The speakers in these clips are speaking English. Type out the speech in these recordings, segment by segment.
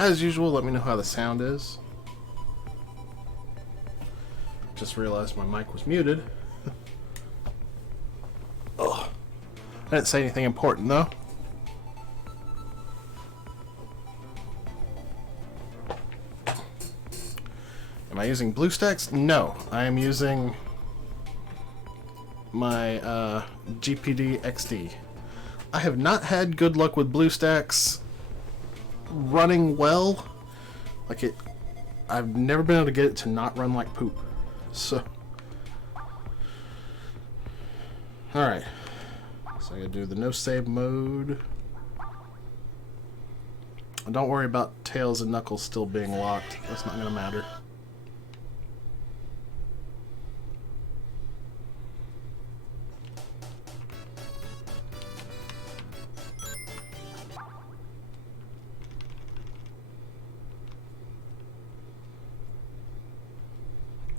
As usual, let me know how the sound is. Just realized my mic was muted. Oh, I didn't say anything important though. Am I using BlueStacks? No, I am using my GPD XD. I have not had good luck with BlueStacks running well. Like it, I've never been able to get it to not run like poop. So, alright. So I gotta do the no save mode. And don't worry about Tails and Knuckles still being locked. That's not gonna matter.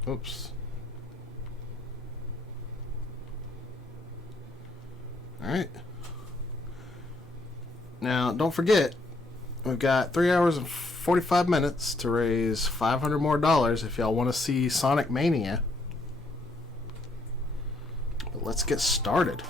Oops. Alright. Now, don't forget, we've got 3 hours and 45 minutes to raise $500 more if y'all want to see Sonic Mania. But let's get started.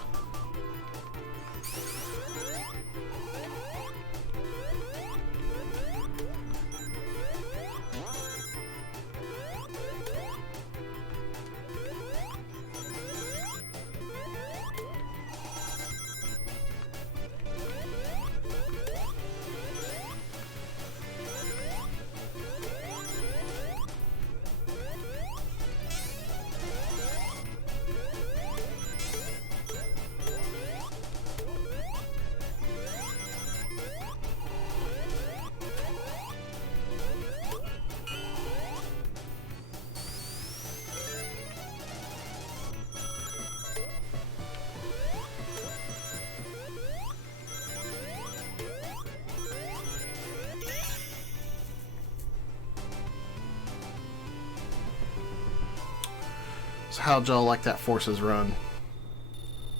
So how'd y'all like that Forces run?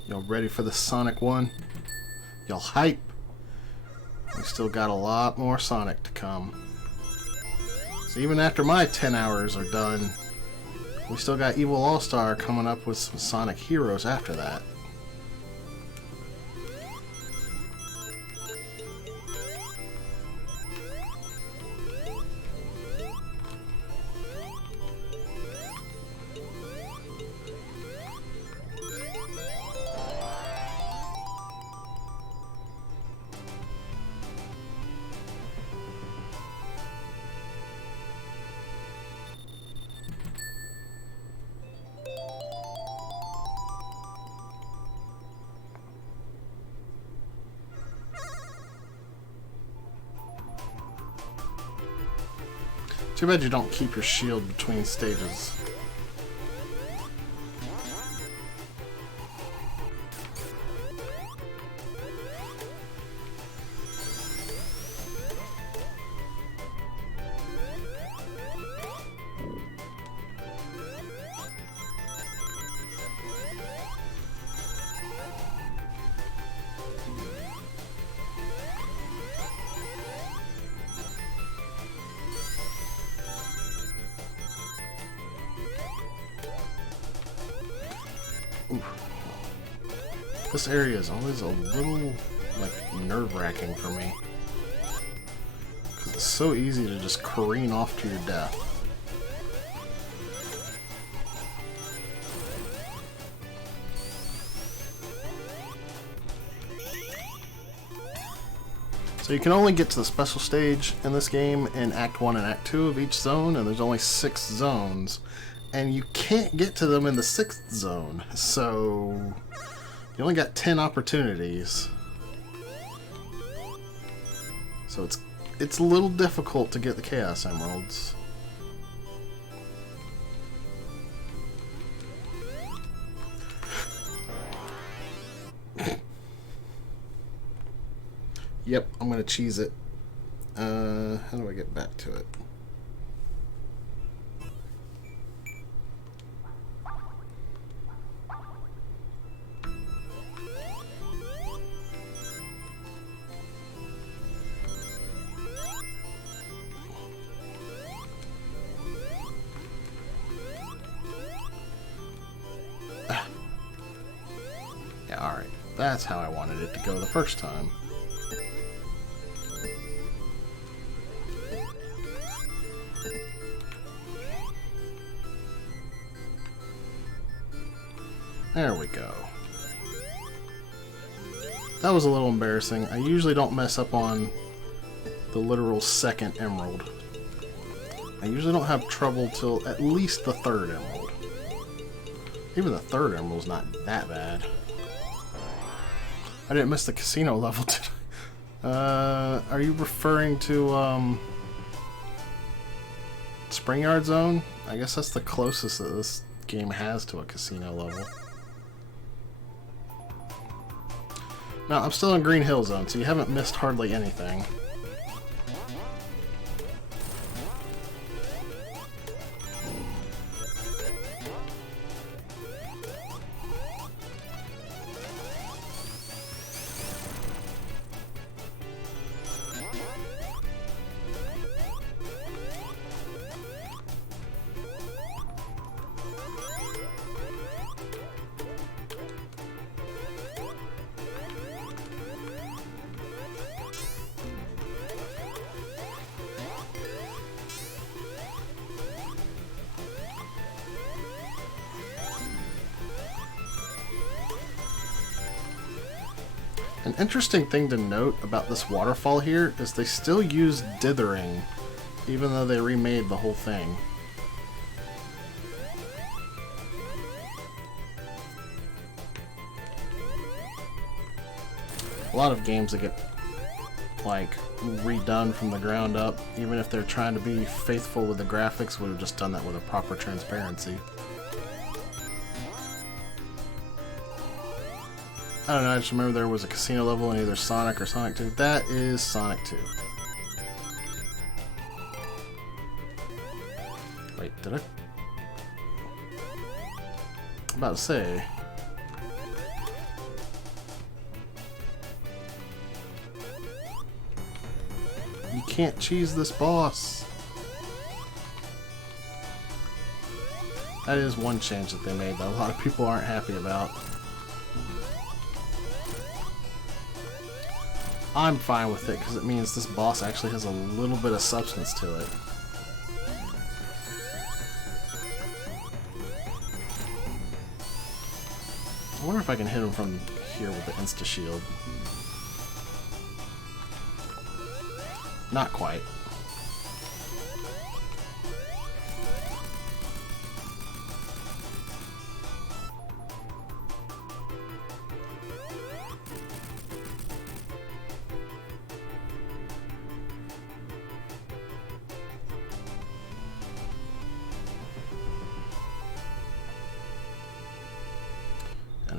Y'all ready for the Sonic one? Y'all hype? We still got a lot more Sonic to come. So even after my 10 hours are done, we still got Evil All-Star coming up with some Sonic Heroes after that. Too bad you don't keep your shield between stages. This area is always a little, like, nerve-wracking for me. Because it's so easy to just careen off to your death. So you can only get to the special stage in this game in Act 1 and Act 2 of each zone, and there's only 6 zones. And you can't get to them in the 6th zone, so you only got 10 opportunities. So it's a little difficult to get the Chaos Emeralds. Yep, I'm gonna cheese it. How do I get back to it? That's how I wanted it to go the first time. There we go. That was a little embarrassing. I usually don't mess up on the literal second emerald. I usually don't have trouble till at least the third emerald. Even the third emerald's not that bad. I didn't miss the casino level, did I? Are you referring to Spring Yard Zone? I guess that's the closest that this game has to a casino level. No, I'm still in Green Hill Zone, so you haven't missed hardly anything. An interesting thing to note about this waterfall here is they still use dithering, even though they remade the whole thing. A lot of games that get, like, redone from the ground up, even if they're trying to be faithful with the graphics, would have just done that with a proper transparency. I don't know, I just remember there was a casino level in either Sonic or Sonic 2. That is Sonic 2. Wait, did I? I'm about to say. You can't cheese this boss. That is one change that they made that a lot of people aren't happy about. I'm fine with it because it means this boss actually has a little bit of substance to it. I wonder if I can hit him from here with the insta-shield. Not quite.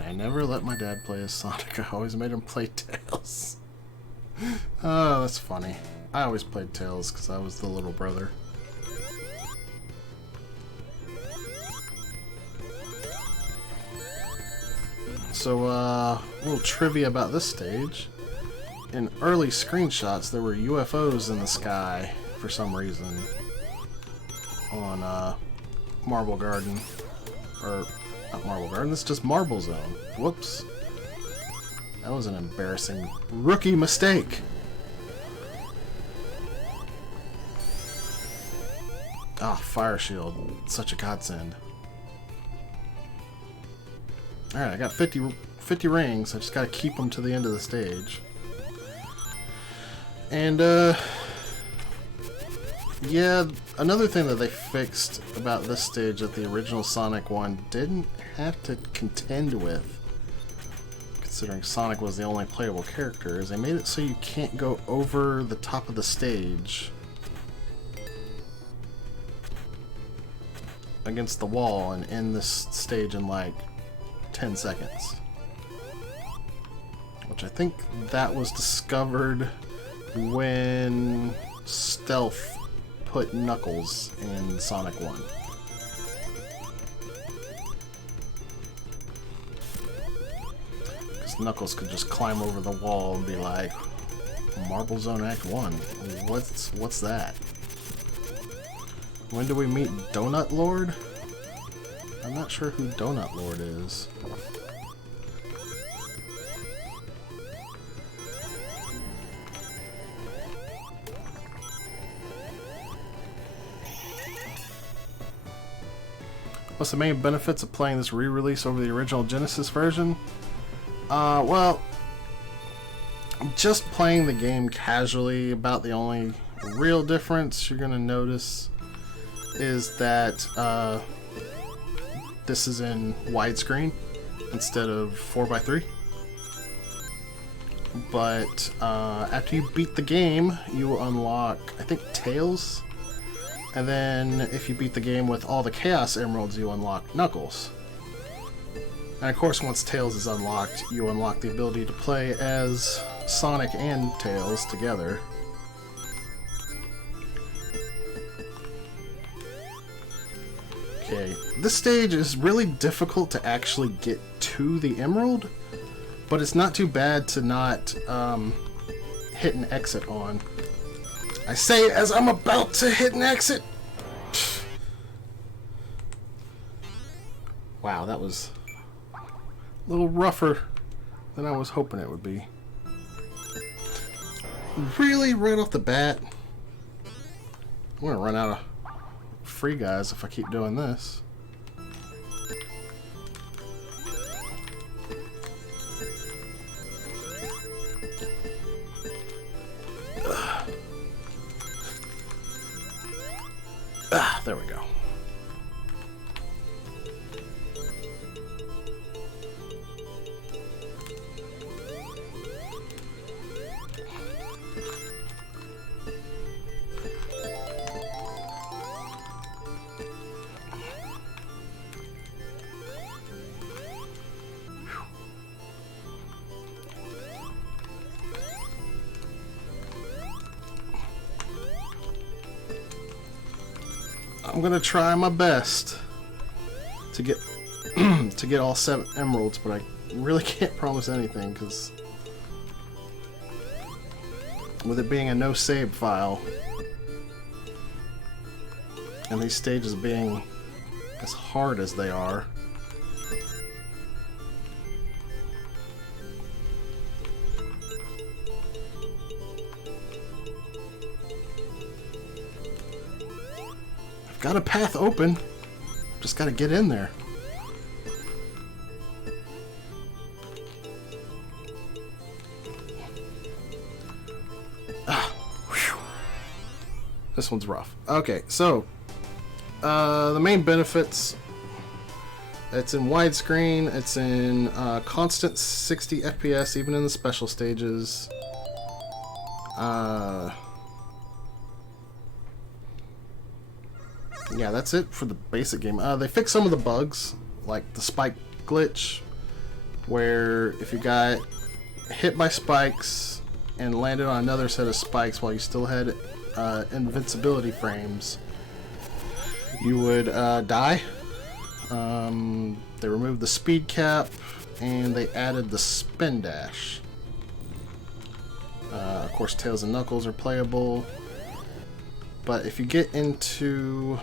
I never let my dad play as Sonic. I always made him play Tails. Oh, that's funny. I always played Tails because I was the little brother. So, a little trivia about this stage. In early screenshots, there were UFOs in the sky for some reason on Marble Garden. Or not Marble Garden, this is just Marble Zone. Whoops. That was an embarrassing rookie mistake. Ah, Fire Shield. Such a godsend. Alright, I got 50 rings. I just gotta keep them to the end of the stage. And, yeah, another thing that they fixed about this stage that the original Sonic one didn't have to contend with, considering Sonic was the only playable character, is they made it so you can't go over the top of the stage against the wall and end this stage in like 10 seconds. Which I think that was discovered when Stealth put Knuckles in Sonic 1. Because Knuckles could just climb over the wall and be like, Marble Zone Act 1, what's that? When do we meet Donut Lord? I'm not sure who Donut Lord is. What's the main benefits of playing this re-release over the original Genesis version? Well, just playing the game casually, about the only real difference you're gonna notice is that this is in widescreen instead of 4:3. But after you beat the game, you will unlock, I think, Tails. And then if you beat the game with all the Chaos Emeralds, you unlock Knuckles. And of course, once Tails is unlocked, you unlock the ability to play as Sonic and Tails together. Okay, this stage is really difficult to actually get to the Emerald, but it's not too bad to not hit an exit on. I say as I'm about to hit an exit. Wow, that was a little rougher than I was hoping it would be. Really, right off the bat, I'm gonna run out of free guys if I keep doing this. There we go. I'm gonna try my best to get to get all 7 emeralds, but I really can't promise anything because with it being a no save file and these stages being as hard as they are, got a path open. Just gotta get in there. This one's rough. Okay, so the main benefits. It's in widescreen. It's in constant 60 FPS, even in the special stages. Yeah, that's it for the basic game. They fixed some of the bugs, like the spike glitch, where if you got hit by spikes and landed on another set of spikes while you still had invincibility frames, you would die. They removed the speed cap and they added the spin dash. Of course, Tails and Knuckles are playable, but if you get into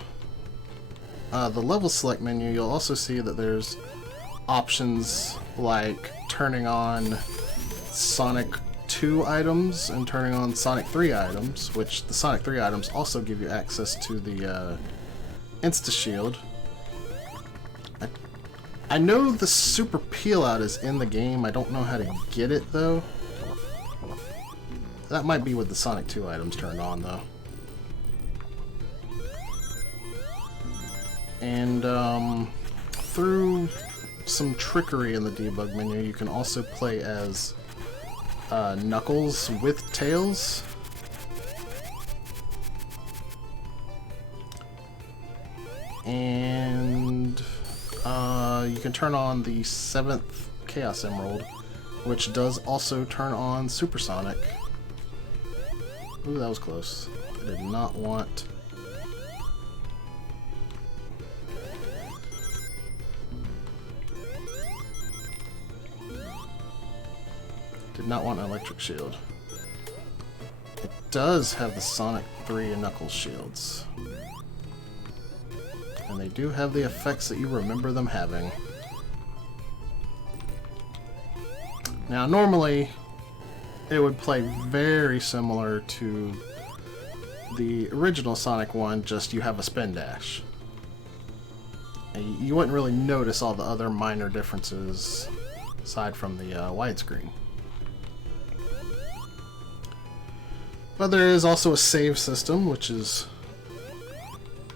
the level select menu, you'll also see that there's options like turning on Sonic 2 items and turning on Sonic 3 items, which the Sonic 3 items also give you access to the Insta-Shield. I know the Super Peel Out is in the game. I don't know how to get it, though. That might be with the Sonic 2 items turned on, though. And through some trickery in the debug menu, you can also play as Knuckles with Tails. And you can turn on the 7th Chaos Emerald, which does also turn on Supersonic. Ooh, that was close. I did not want... Did not want an electric shield. It does have the Sonic 3 and Knuckles shields. And they do have the effects that you remember them having. Now, normally, it would play very similar to the original Sonic one, just you have a spin dash. And you wouldn't really notice all the other minor differences aside from the widescreen. But there is also a save system, which is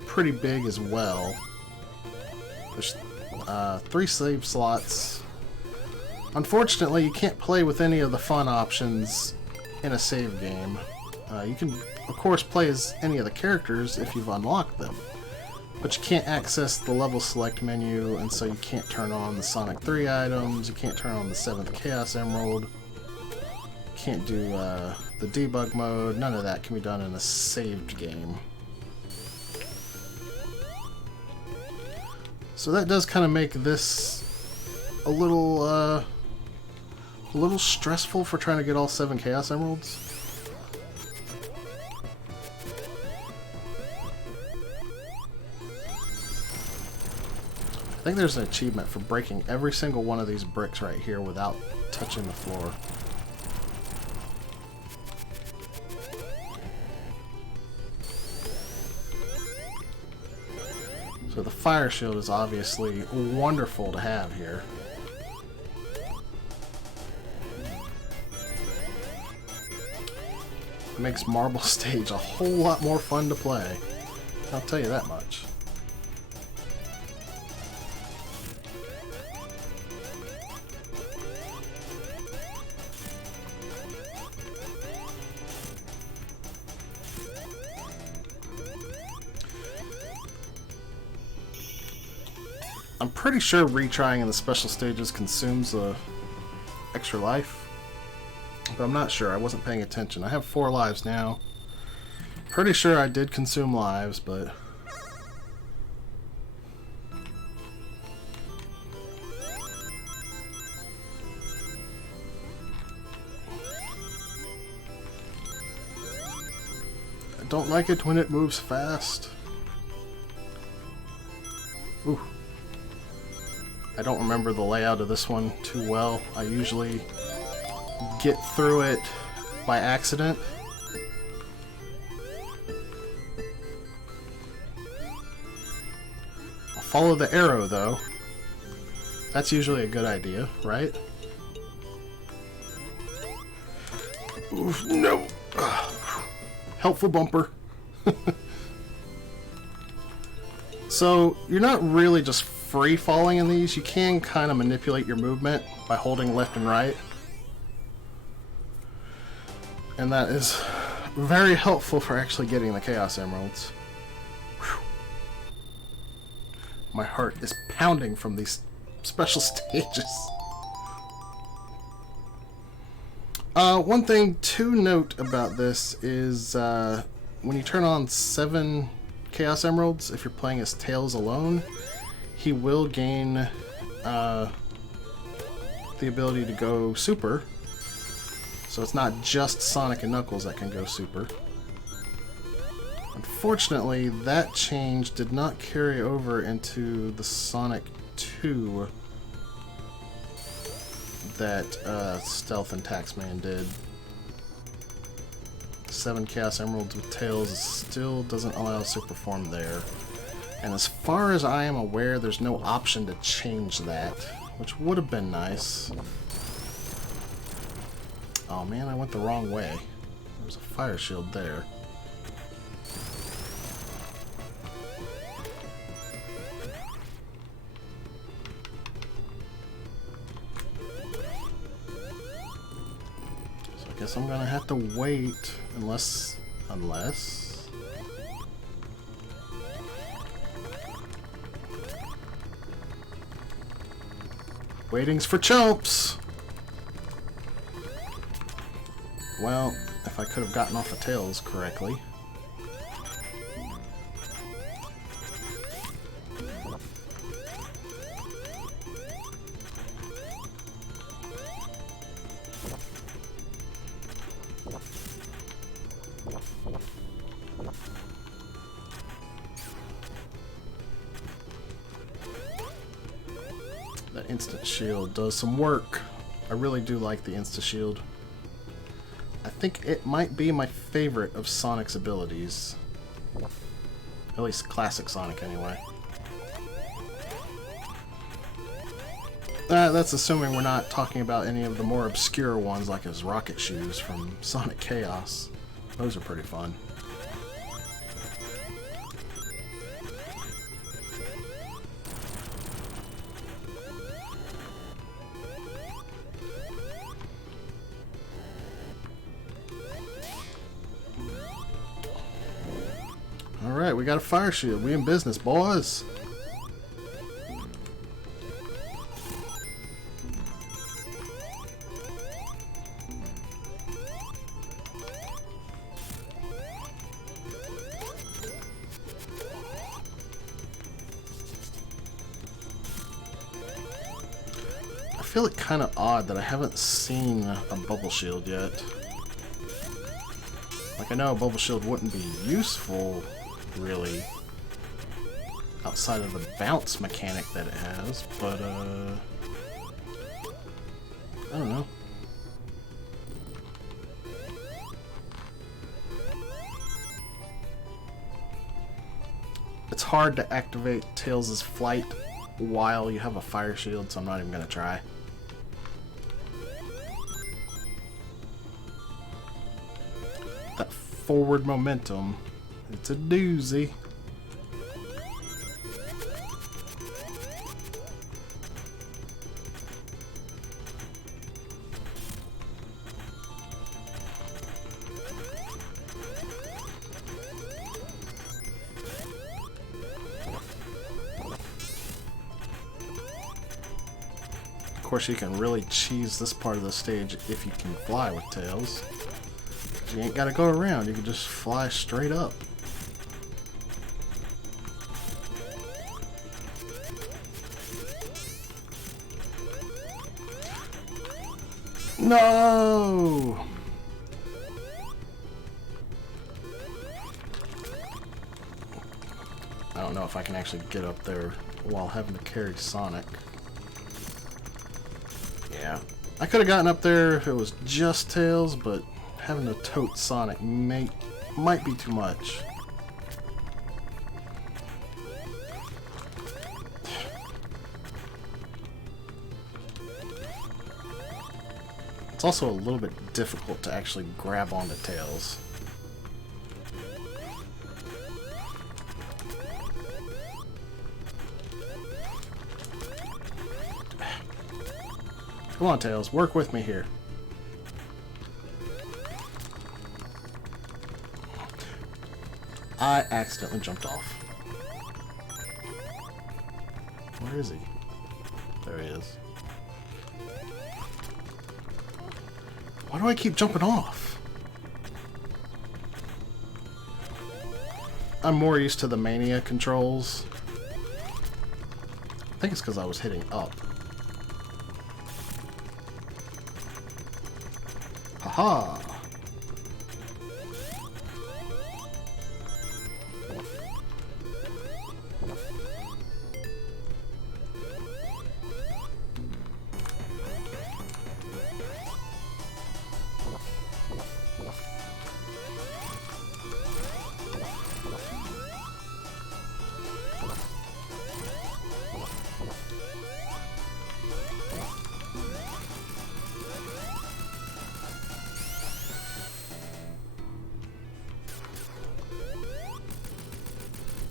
pretty big as well. There's 3 save slots. Unfortunately, you can't play with any of the fun options in a save game. You can, of course, play as any of the characters if you've unlocked them. But you can't access the level select menu, and so you can't turn on the Sonic 3 items, you can't turn on the 7th Chaos Emerald, can't do the debug mode, none of that can be done in a saved game. So that does kind of make this a little stressful for trying to get all 7 Chaos Emeralds. I think there's an achievement for breaking every single one of these bricks right here without touching the floor. So the fire shield is obviously wonderful to have here. It makes Marble Stage a whole lot more fun to play. I'll tell you that much. I'm pretty sure retrying in the special stages consumes extra life, but I'm not sure. I wasn't paying attention. I have 4 lives now. Pretty sure I did consume lives, but I don't like it when it moves fast. Ooh. I don't remember the layout of this one too well. I usually get through it by accident. I'll follow the arrow though. That's usually a good idea, right? Oof, no. Helpful bumper. So you're not really just free falling in these. You can kind of manipulate your movement by holding left and right, and that is very helpful for actually getting the Chaos Emeralds. Whew. My heart is pounding from these special stages. One thing to note about this is when you turn on 7 Chaos Emeralds, if you're playing as Tails alone, he will gain the ability to go super. So it's not just Sonic and Knuckles that can go super. Unfortunately, that change did not carry over into the Sonic 2 that Stealth and Taxman did. 7 Chaos Emeralds with Tails still doesn't allow super form there. And as far as I am aware, there's no option to change that, which would have been nice. Oh man, I went the wrong way. There's a fire shield there. So I guess I'm gonna have to wait unless... Waiting's for chumps! Well, if I could have gotten off of Tails correctly. That instant shield does some work. I really do like the insta shield. I think it might be my favorite of Sonic's abilities. At least classic Sonic, anyway. That's assuming we're not talking about any of the more obscure ones like his rocket shoes from Sonic Chaos. Those are pretty fun. Alright, we got a fire shield. We in business, boys. I feel it kind of odd that I haven't seen a bubble shield yet. Like, I know a bubble shield wouldn't be useful, really, outside of the bounce mechanic that it has, but, I don't know. It's hard to activate Tails' flight while you have a fire shield, so I'm not even gonna try. That forward momentum, it's a doozy. Of course, you can really cheese this part of the stage if you can fly with Tails. You ain't gotta go around, you can just fly straight up. No! I don't know if I can actually get up there while having to carry Sonic. Yeah. I could have gotten up there if it was just Tails, but having to tote Sonic might be too much. It's also a little bit difficult to actually grab onto Tails. Come on, Tails, work with me here. I accidentally jumped off. Where is he? There he is. Why do I keep jumping off? I'm more used to the Mania controls. I think it's because I was hitting up. Haha!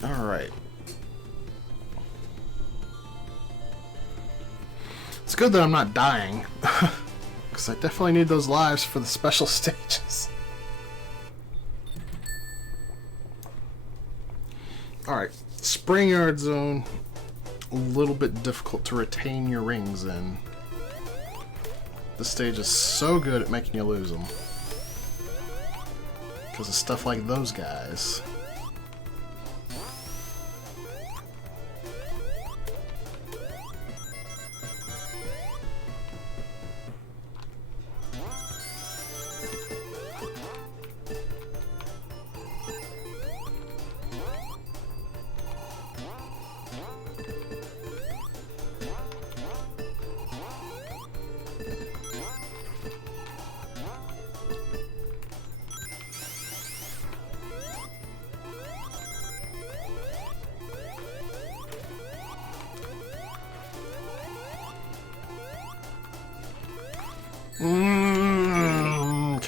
Alright. It's good that I'm not dying. Because I definitely need those lives for the special stages. Alright. Spring Yard Zone. A little bit difficult to retain your rings in. This stage is so good at making you lose them. Because of stuff like those guys.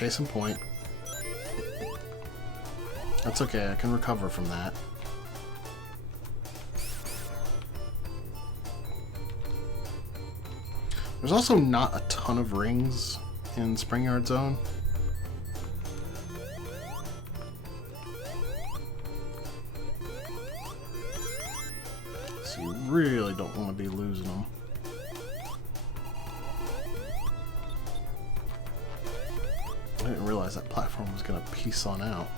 case in point. That's okay, I can recover from that. There's also not a ton of rings in Springyard Zone. So you really don't want to be losing them. I didn't realize that platform was going to piece on out.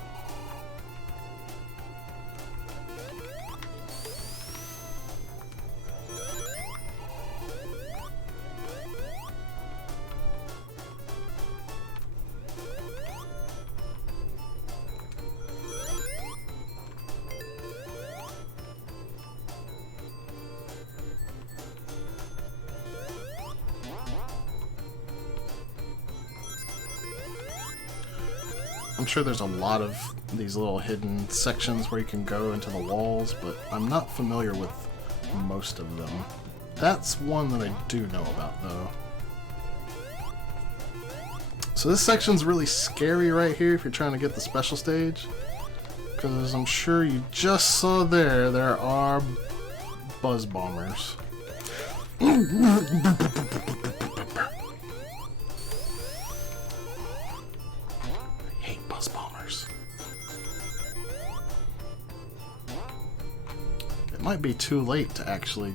I'm sure there's a lot of these little hidden sections where you can go into the walls, but I'm not familiar with most of them. That's one that I do know about, though. So this section's really scary right here if you're trying to get the special stage, because I'm sure you just saw there are buzz bombers. It might be too late to actually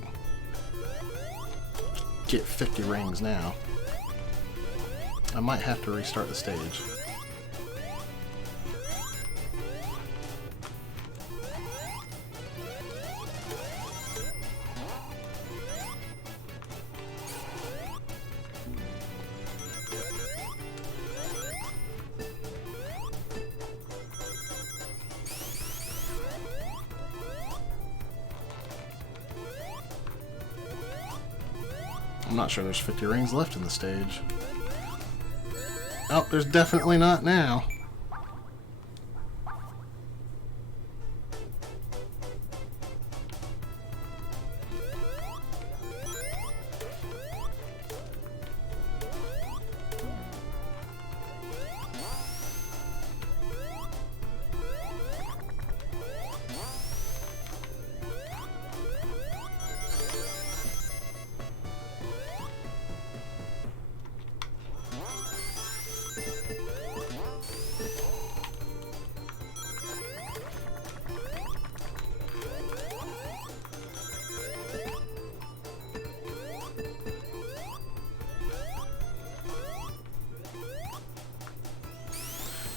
get 50 rings now. I might have to restart the stage. I'm not sure there's 50 rings left in the stage. Oh, there's definitely not now.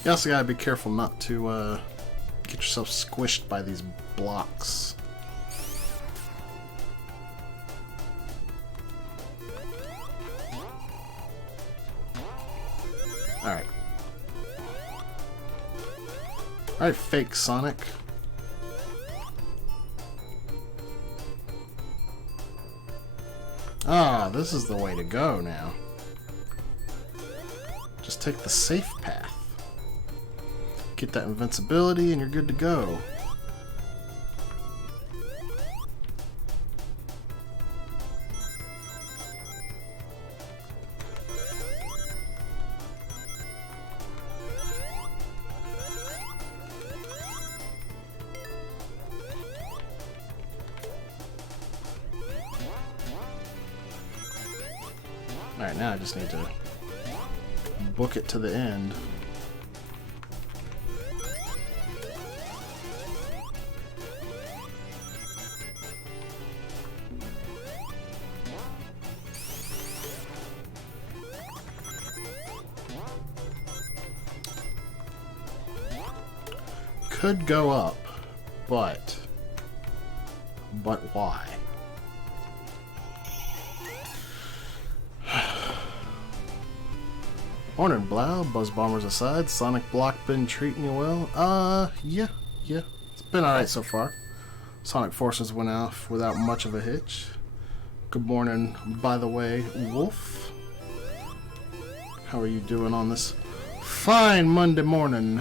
You also gotta be careful not to get yourself squished by these blocks. Alright. Alright, fake Sonic. Ah, this is the way to go now. Just take the safe path. Get that invincibility and you're good to go. Alright, now I just need to book it to the end. Could go up, but why? Morning, Blau. Buzz bombers aside, Sonic Block been treating you well? Yeah. It's been alright so far. Sonic Forces went off without much of a hitch. Good morning, by the way, Wolf. How are you doing on this fine Monday morning?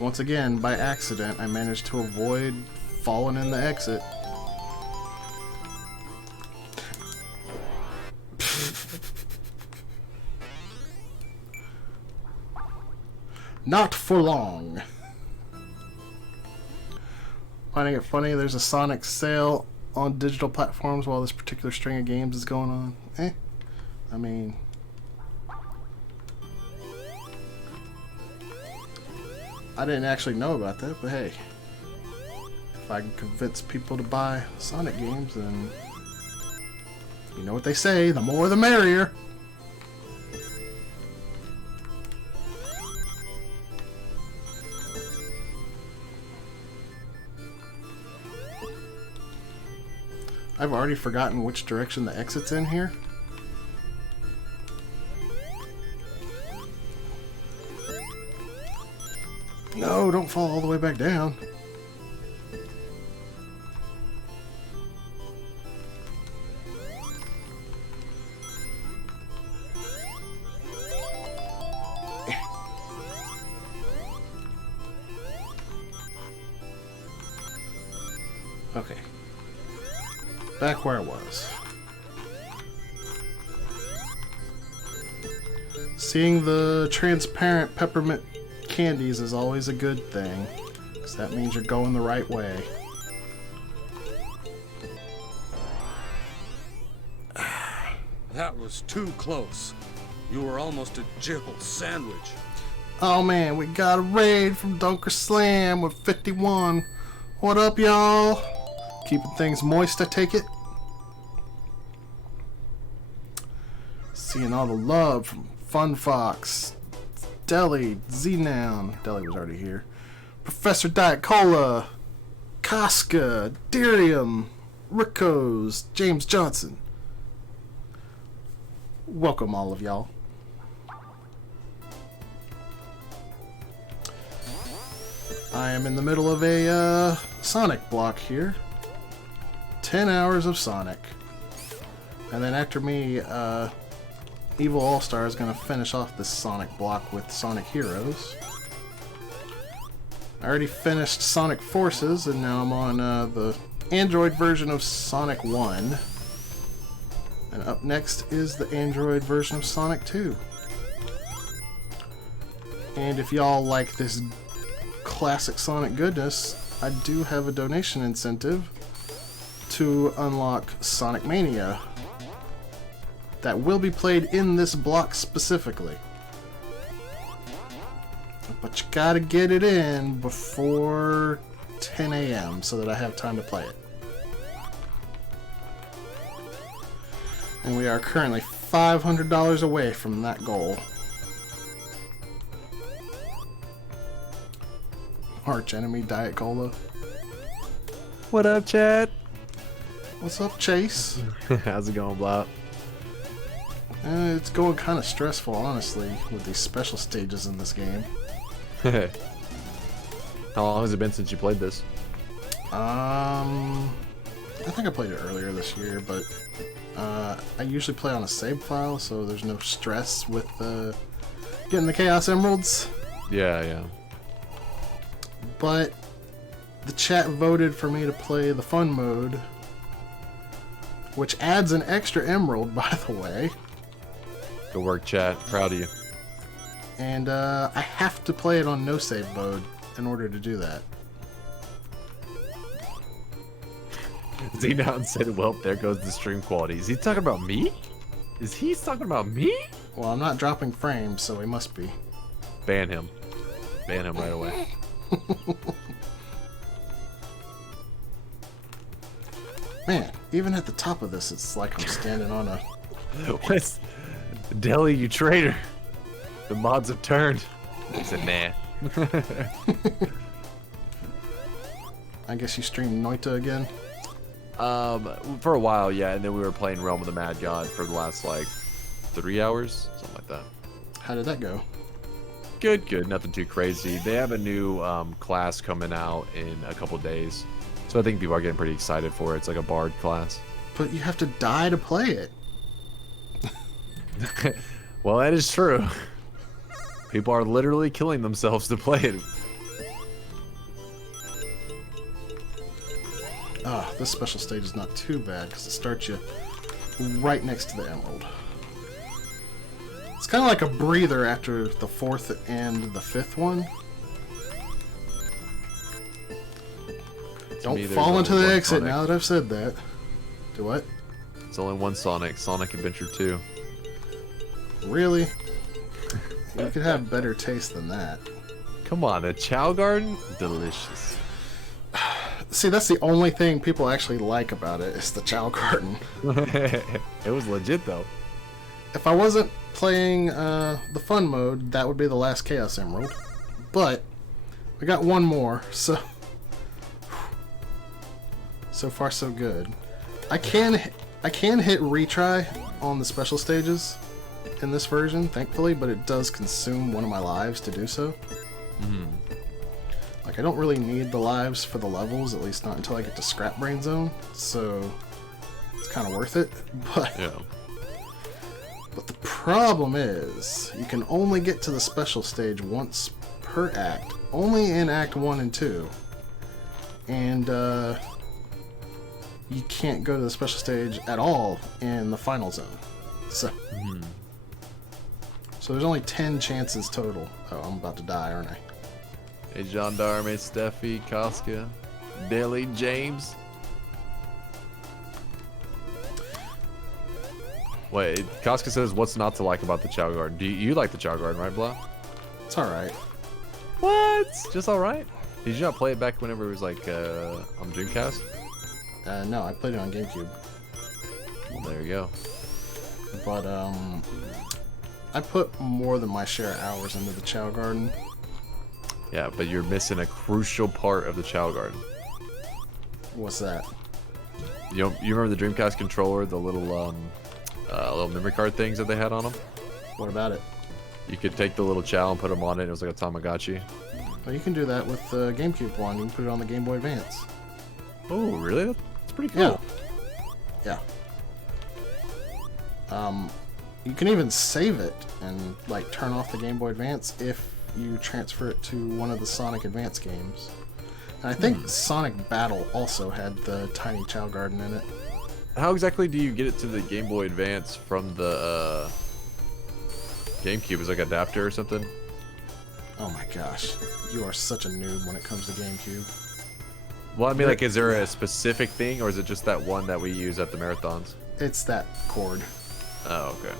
Once again, by accident, I managed to avoid falling in the exit. Not for long. Finding it funny, there's a Sonic sale on digital platforms while this particular string of games is going on. I mean... I didn't actually know about that, but hey. If I can convince people to buy Sonic games, then... You know what they say, the more the merrier. I've already forgotten which direction the exit's in here. No, don't fall all the way back down. Okay. Back where I was. Seeing the transparent peppermint candies is always a good thing, because that means you're going the right way. That was too close. You were almost a jibble sandwich. Oh man, we got a raid from Dunker Slam with 51. What up, y'all? Keeping things moist, I take it. Seeing all the love from Fun Fox, Deli, Z-Noun, Deli was already here, Professor Diet Cola, Casca, Dirium, Rickos, James Johnson. Welcome all of y'all. I am in the middle of a Sonic block here. 10 hours of Sonic. And then after me, Evil All-Star is going to finish off this Sonic block with Sonic Heroes. I already finished Sonic Forces, and now I'm on the Android version of Sonic 1. And up next is the Android version of Sonic 2. And if y'all like this classic Sonic goodness, I do have a donation incentive to unlock Sonic Mania that will be played in this block specifically. But you gotta get it in before 10 a.m. so that I have time to play it. And we are currently $500 away from that goal. Arch enemy Diet Cola. What up, Chad? What's up, Chase? How's it going, Blau? It's going kind of stressful, honestly, with these special stages in this game. How long has it been since you played this? I think I played it earlier this year, but I usually play on a save file, so there's no stress with getting the Chaos Emeralds. Yeah. But the chat voted for me to play the fun mode, which adds an extra emerald, by the way. Good work, chat. Proud of you. And I have to play it on no save mode in order to do that. Z-Down said, well, there goes the stream quality. Is he talking about me? Is he talking about me? Well, I'm not dropping frames, so he must be. Ban him. Ban him right away. Man, even at the top of this, it's like I'm standing on a... What's... Deli, you traitor. The mods have turned. He said, nah. I guess you streamed Noita again? For a while, yeah, and then we were playing Realm of the Mad God for the last, like, 3 hours? Something like that. How did that go? Good. Nothing too crazy. They have a new class coming out in a couple days. So I think people are getting pretty excited for it. It's like a bard class. But you have to die to play it. Well, that is true. People are literally killing themselves to play it. This special stage is not too bad because it starts you right next to the emerald. It's kind of like a breather after the 4th and the 5th one. Don't fall into the exit Sonic. now that I've said that. Do what? It's only one Sonic. Sonic Adventure 2. Really? You could have better taste than that. Come on, a Chow Garden? Delicious. See, that's the only thing people actually like about it is the Chow Garden. It was legit though. If I wasn't playing the fun mode, that would be the last Chaos Emerald. But we got one more, so far so good. I can hit retry on the special stages in this version, thankfully, but it does consume one of my lives to do so. Like, I don't really need the lives for the levels, at least not until I get to Scrap Brain Zone, so it's kind of worth it. But the problem is, you can only get to the special stage once per act, only in Act 1 and 2, and you can't go to the special stage at all in the final zone. So, so there's only 10 chances total. Oh, I'm about to die, aren't I? Hey, Gendarme, Steffi, Casca, Billy, James. Wait, Casca says, what's not to like about the Chow Garden? Do you like the Chow Garden, right, Blah? It's alright. What? Just alright? Did you not play it back whenever it was like on Dreamcast? No, I played it on GameCube. Well, there you go. But, I put more than my share of hours into the Chow Garden. Yeah, but you're missing a crucial part of the Chow Garden. What's that? You remember the Dreamcast controller, the little memory card things that they had on them? What about it? You could take the little Chow and put them on it. It was like a Tamagotchi. Well, you can do that with the GameCube one. You can put it on the Game Boy Advance. Oh, really? That's pretty cool. Yeah. You can even save it and like turn off the Game Boy Advance if you transfer it to one of the Sonic Advance games. And I think Sonic Battle also had the tiny Chow Garden in it. How exactly do you get it to the Game Boy Advance from the GameCube? Is it like an adapter or something? Oh my gosh, you are such a noob when it comes to GameCube. Well, I mean, like, is there a specific thing, or is it just that one that we use at the marathons? It's that cord. Oh, okay.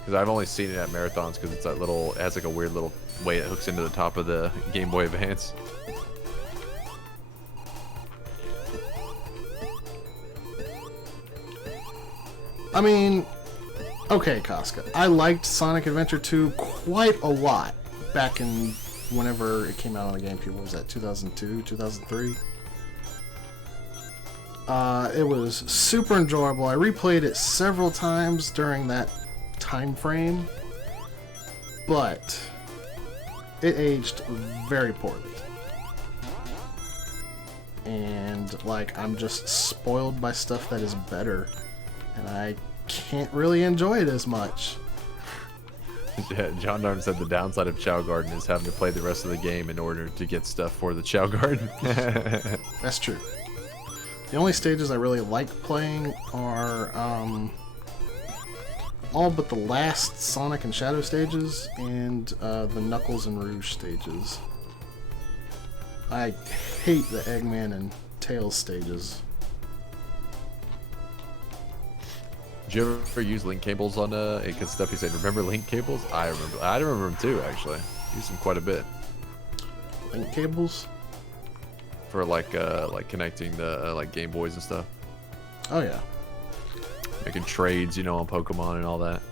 Because I've only seen it at marathons because it's that little, it has like a weird little way it hooks into the top of the Game Boy Advance. I mean, okay, Casca. I liked Sonic Adventure 2 quite a lot back in whenever it came out on the GameCube. What was that, 2002, 2003? It was super enjoyable. I replayed it several times during that time frame, but it aged very poorly. And, like, I'm just spoiled by stuff that is better, and I can't really enjoy it as much. Yeah, John Darn said the downside of Chow Garden is having to play the rest of the game in order to get stuff for the Chow Garden. That's true. The only stages I really like playing are all but the last Sonic and Shadow stages and the Knuckles and Rouge stages. I hate the Eggman and Tails stages. Did you ever use link cables on because Steffi said, remember link cables? I remember them too, actually. Use them quite a bit. Link cables? For like connecting the like Game Boys and stuff. Oh yeah. Making trades, you know, on Pokemon and all that.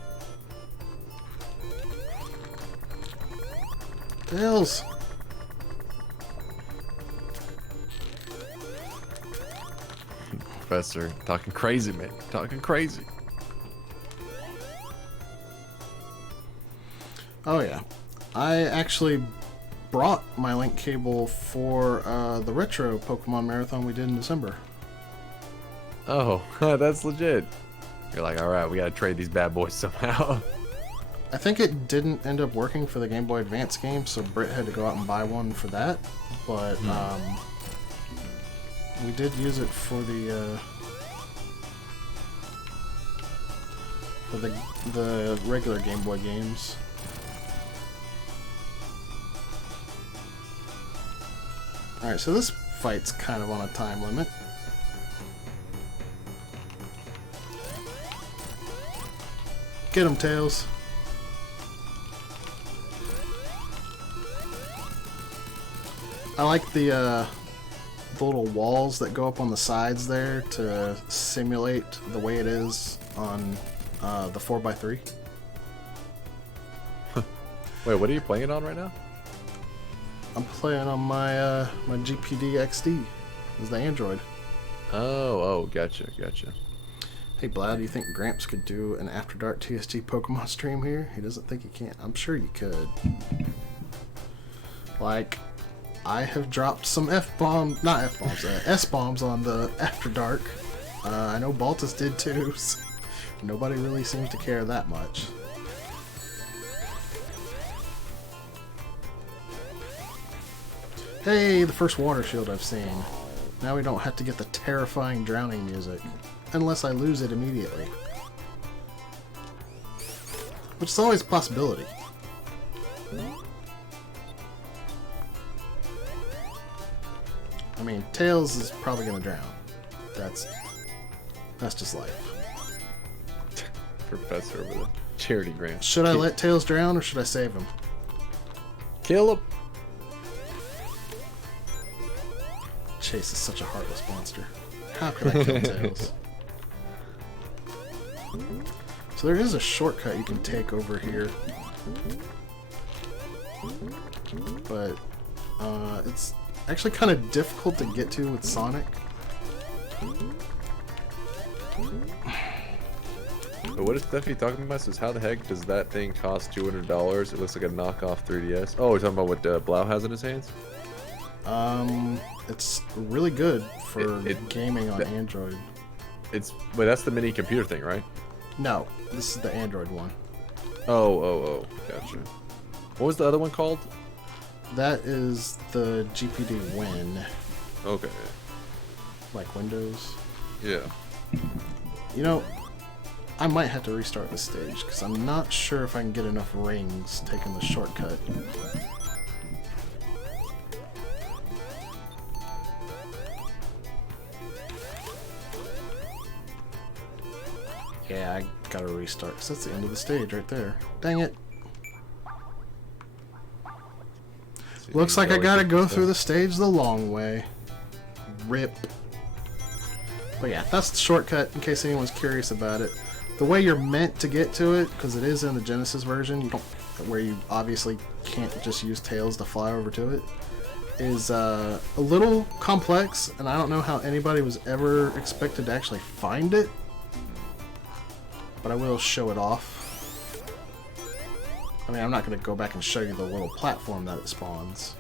Tails! Professor, talking crazy, man. Talking crazy. Oh yeah. I actually brought my link cable for the retro Pokemon marathon we did in December. Oh, that's legit. You're like, alright, we gotta trade these bad boys somehow. I think it didn't end up working for the Game Boy Advance game, so Britt had to go out and buy one for that. But we did use it for the regular Game Boy games. Alright, so this fight's kind of on a time limit. Get him, Tails. I like the little walls that go up on the sides there to simulate the way it is on the 4x3. Wait, what are you playing it on right now? I'm playing on my my GPD XD. Is the Android. Oh, gotcha. Hey, Blau, do you think Gramps could do an After Dark TSG Pokemon stream here? He doesn't think he can. I'm sure you could. Like, I have dropped some S-bombs on the After Dark. I know Baltus did too. So nobody really seems to care that much. Hey, the first water shield I've seen. Now we don't have to get the terrifying drowning music. Unless I lose it immediately. Which is always a possibility. I mean, Tails is probably gonna drown. That's just life. Professor over the charity grant. Should I let Tails drown or should I save him? Kill him. Chase is such a heartless monster. How can I kill Tails? So there is a shortcut you can take over here. But it's actually kind of difficult to get to with Sonic. But what is Steffi talking about? Says, how the heck does that thing cost $200? It looks like a knockoff 3DS. Oh, we're talking about what Blau has in his hands? It's really good for gaming on Android. Wait, that's the mini computer thing, right? No, this is the Android one. Oh, gotcha. What was the other one called? That is the GPD Win. Okay. Like Windows. Yeah. You know, I might have to restart this stage, because I'm not sure if I can get enough rings taking the shortcut. Yeah, I gotta restart, because that's the end of the stage right there. Dang it. Looks like I gotta go through the stage the long way. RIP. But yeah, that's the shortcut, in case anyone's curious about it. The way you're meant to get to it, because it is in the Genesis version, you don't, where you obviously can't just use Tails to fly over to it, is a little complex, and I don't know how anybody was ever expected to actually find it. But I will show it off. I mean, I'm not going to go back and show you the little platform that it spawns,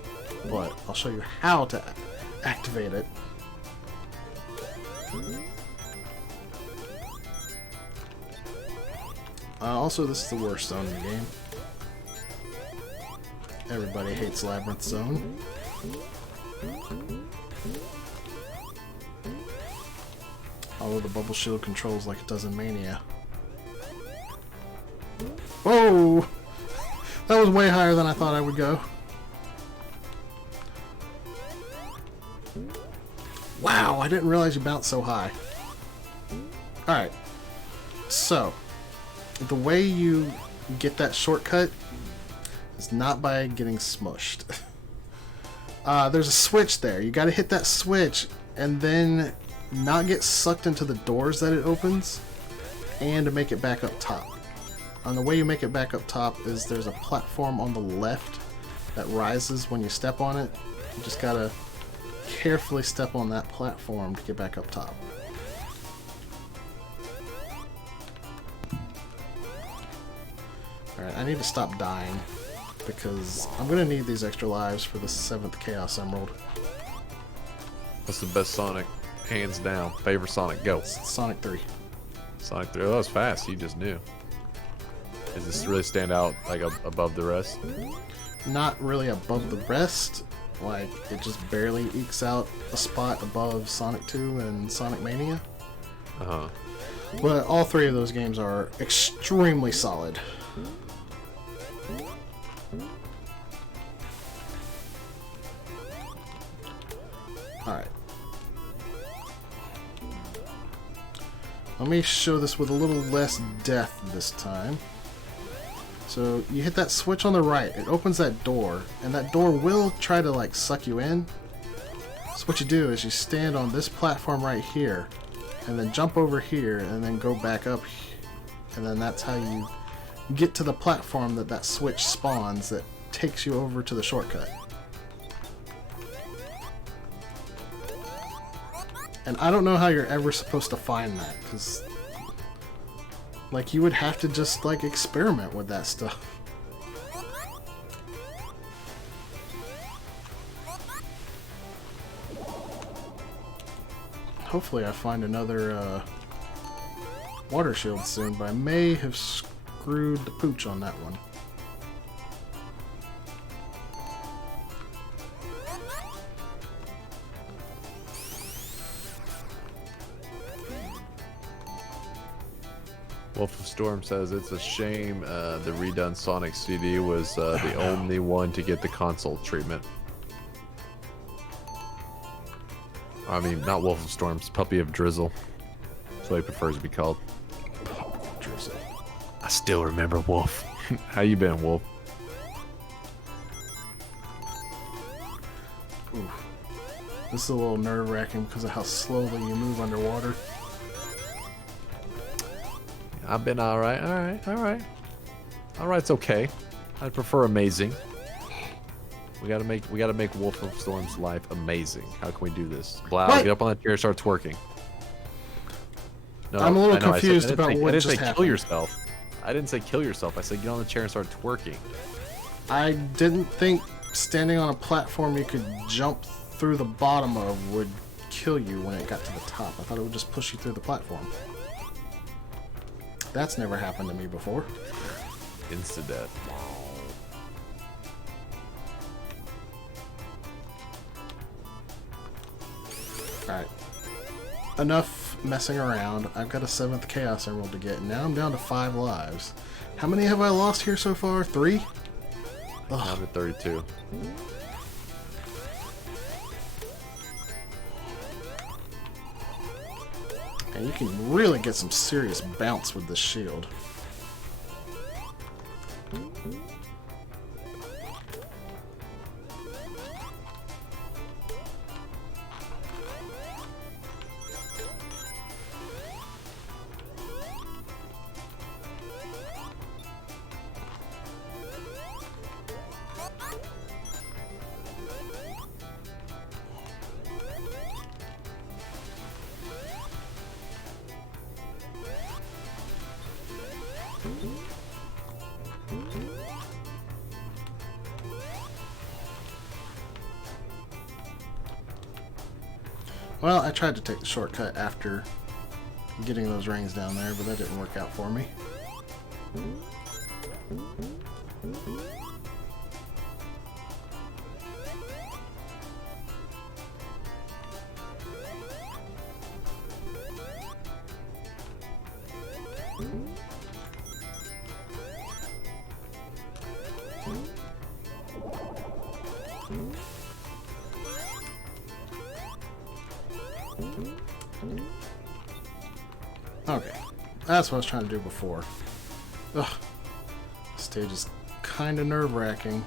but I'll show you how to activate it. Also, this is the worst zone in the game. Everybody hates Labyrinth Zone. Although the bubble shield controls like it does in Mania. Whoa! That was way higher than I thought I would go. Wow, I didn't realize you bounced so high. Alright. So, the way you get that shortcut is not by getting smushed. There's a switch there. You gotta hit that switch and then not get sucked into the doors that it opens and to make it back up top. And the way you make it back up top is there's a platform on the left that rises when you step on it. You just gotta carefully step on that platform to get back up top. Alright, I need to stop dying because I'm gonna need these extra lives for the 7th Chaos Emerald. What's the best Sonic? Hands down. Favorite Sonic, go. Sonic 3. Sonic 3. Oh, that was fast. You just knew. Does this really stand out like above the rest? Not really above the rest. Like, it just barely ekes out a spot above Sonic 2 and Sonic Mania. Uh-huh. But all three of those games are extremely solid. Alright. Let me show this with a little less death this time. So you hit that switch on the right, it opens that door, and that door will try to like suck you in. So what you do is you stand on this platform right here, and then jump over here, and then go back up, and then that's how you get to the platform that that switch spawns that takes you over to the shortcut. And I don't know how you're ever supposed to find that, because like you would have to just like experiment with that stuff. Hopefully I find another water shield soon, but I may have screwed the pooch on that one. Wolf of Storm says it's a shame the redone Sonic CD was the only one to get the console treatment. I mean, not Wolf of Storm's Puppy of Drizzle. That's what he prefers to be called. Drizzle. I still remember Wolf. How you been, Wolf? Ooh. This is a little nerve-wracking because of how slowly you move underwater. I've been alright, alright. Alright's okay. I'd prefer amazing. We gotta make Wolf of Storm's life amazing. How can we do this? Blau, What? get up on that chair and start twerking. No, I'm a little I know, confused about what I didn't just say happened. kill yourself. I didn't say kill yourself. I said get on the chair and start twerking. I didn't think standing on a platform you could jump through the bottom of would kill you when it got to the top. I thought it would just push you through the platform. That's never happened to me before. Insta-death. Alright. Enough messing around. I've got a 7th Chaos Emerald to get, and now I'm down to 5 lives. How many have I lost here so far? 3? I'm at 32. And you can really get some serious bounce with this shield. Well, I tried to take the shortcut after getting those rings down there, but that didn't work out for me. Okay, that's what I was trying to do before. Ugh, this stage is kind of nerve-wracking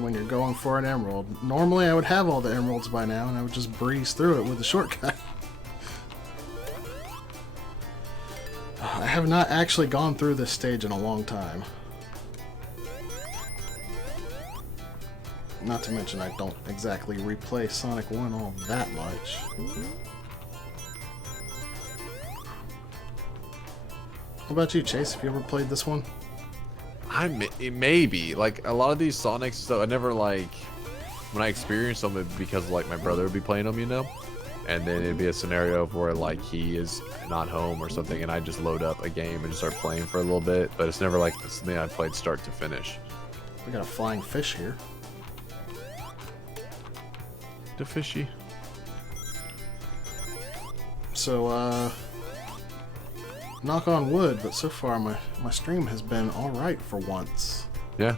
when you're going for an emerald. Normally I would have all the emeralds by now and I would just breeze through it with a shortcut. I have not actually gone through this stage in a long time. Not to mention I don't exactly replay Sonic 1 all that much. What about you, Chase? Have you ever played this one? Maybe like a lot of these Sonics. So I never like when I experienced them because like my brother would be playing them, you know. and then it'd be a scenario where like he is not home or something, and I just load up a game and just start playing for a little bit. But it's never like something I played start to finish. We got a flying fish here. The fishy. So, knock on wood, but so far my stream has been alright for once. Yeah,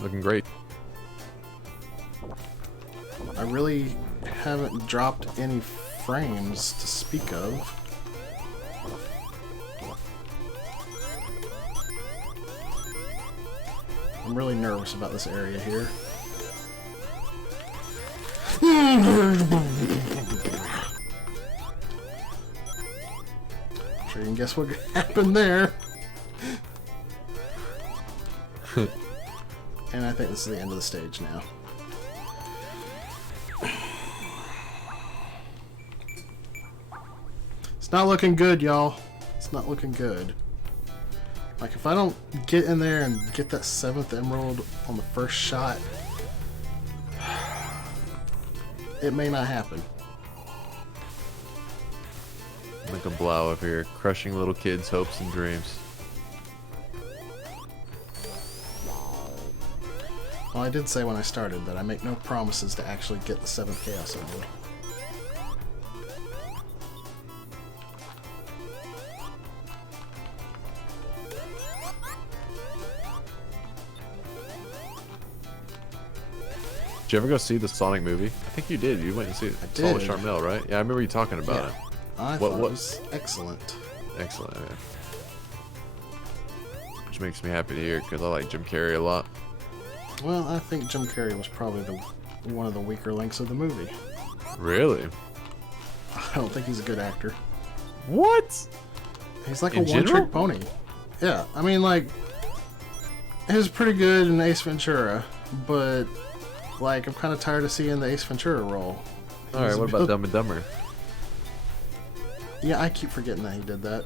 looking great. I really haven't dropped any frames to speak of. I'm really nervous about this area here. I'm sure you can guess what happened there. And I think this is the end of the stage now. It's not looking good, y'all. It's not looking good. Like, if I don't get in there and get that 7th emerald on the first shot, it may not happen. Look at Blau up here, crushing little kids' hopes and dreams. Well, I did say when I started that I make no promises to actually get the 7th Chaos Emerald. Did you ever go see the Sonic movie? I think you did. You went and see it. I Saw it with did. Charmel, right? Yeah, I remember you talking about it. I thought it was excellent. Excellent, man. Which makes me happy to hear because I like Jim Carrey a lot. Well, I think Jim Carrey was probably one of the weaker links of the movie. Really? I don't think he's a good actor. What? He's like In a general? one-trick pony. Yeah, I mean, like, he was pretty good in Ace Ventura, but, like, I'm kind of tired of seeing the Ace Ventura role. Alright, what about Dumb and Dumber? Yeah, I keep forgetting that he did that.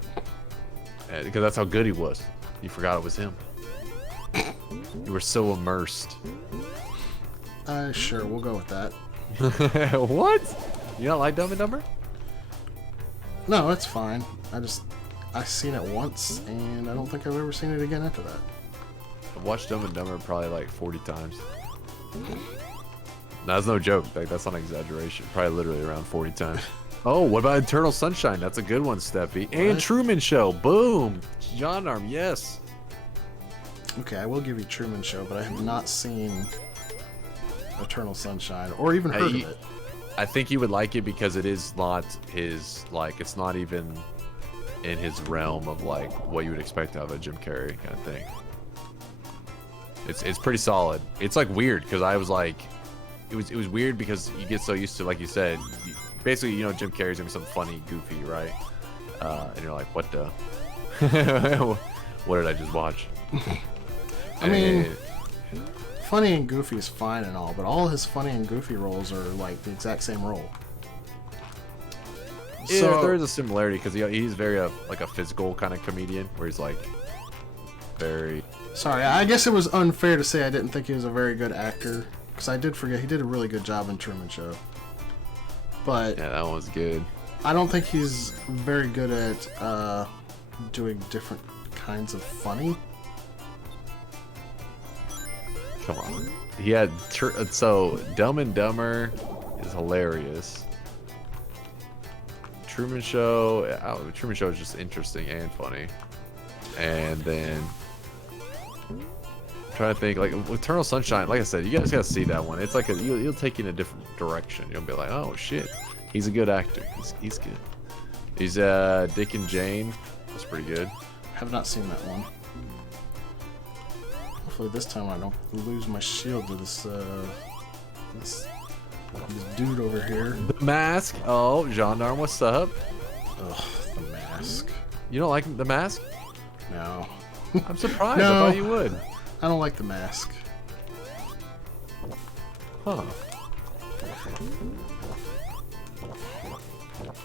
Because that's how good he was. You forgot it was him. You were so immersed. Sure, we'll go with that. What? You don't like Dumb and Dumber? No, it's fine. I've seen it once, and I don't think I've ever seen it again after that. I've watched Dumb and Dumber probably like 40 times. That's no joke. Like, that's not an exaggeration. Probably literally around 40 times. Oh, what about Eternal Sunshine? That's a good one, Steffi. And What? Truman Show. Boom. Gendarme, yes. Okay, I will give you Truman Show, but I have not seen Eternal Sunshine, or even Hey, heard of it. I think you would like it because it is not his, like, it's not even in his realm of, like, what you would expect out of a Jim Carrey kind of thing. It's pretty solid. It's, like, weird because I was, like, it was weird because you get so used to, like you said, basically, you know, Jim Carrey's gonna be something funny, goofy, right? And you're like, what the? What did I just watch? I mean, funny and goofy is fine and all, but all his funny and goofy roles are like the exact same role. Yeah, So- there is a similarity because he's very like a physical kind of comedian where he's like very. Sorry, I guess it was unfair to say I didn't think he was a very good actor, because I did forget he did a really good job in Truman Show. But Yeah, that one was good. I don't think he's very good at doing different kinds of funny. Come on. He had so Dumb and Dumber is hilarious. Truman Show is just interesting and funny. And then I'm trying to think, like Eternal Sunshine. Like I said, you guys gotta see that one. It's like you'll take you in a different direction. You'll be like, oh shit, he's a good actor. He's good. He's Dick and Jane. That's pretty good. Have not seen that one. Hopefully this time I don't lose my shield to this dude over here. The Mask. Oh, Gendarme, what's up? Ugh, the mask. You don't like The Mask? No. I'm surprised. No. I thought you would. I don't like the mask. Huh.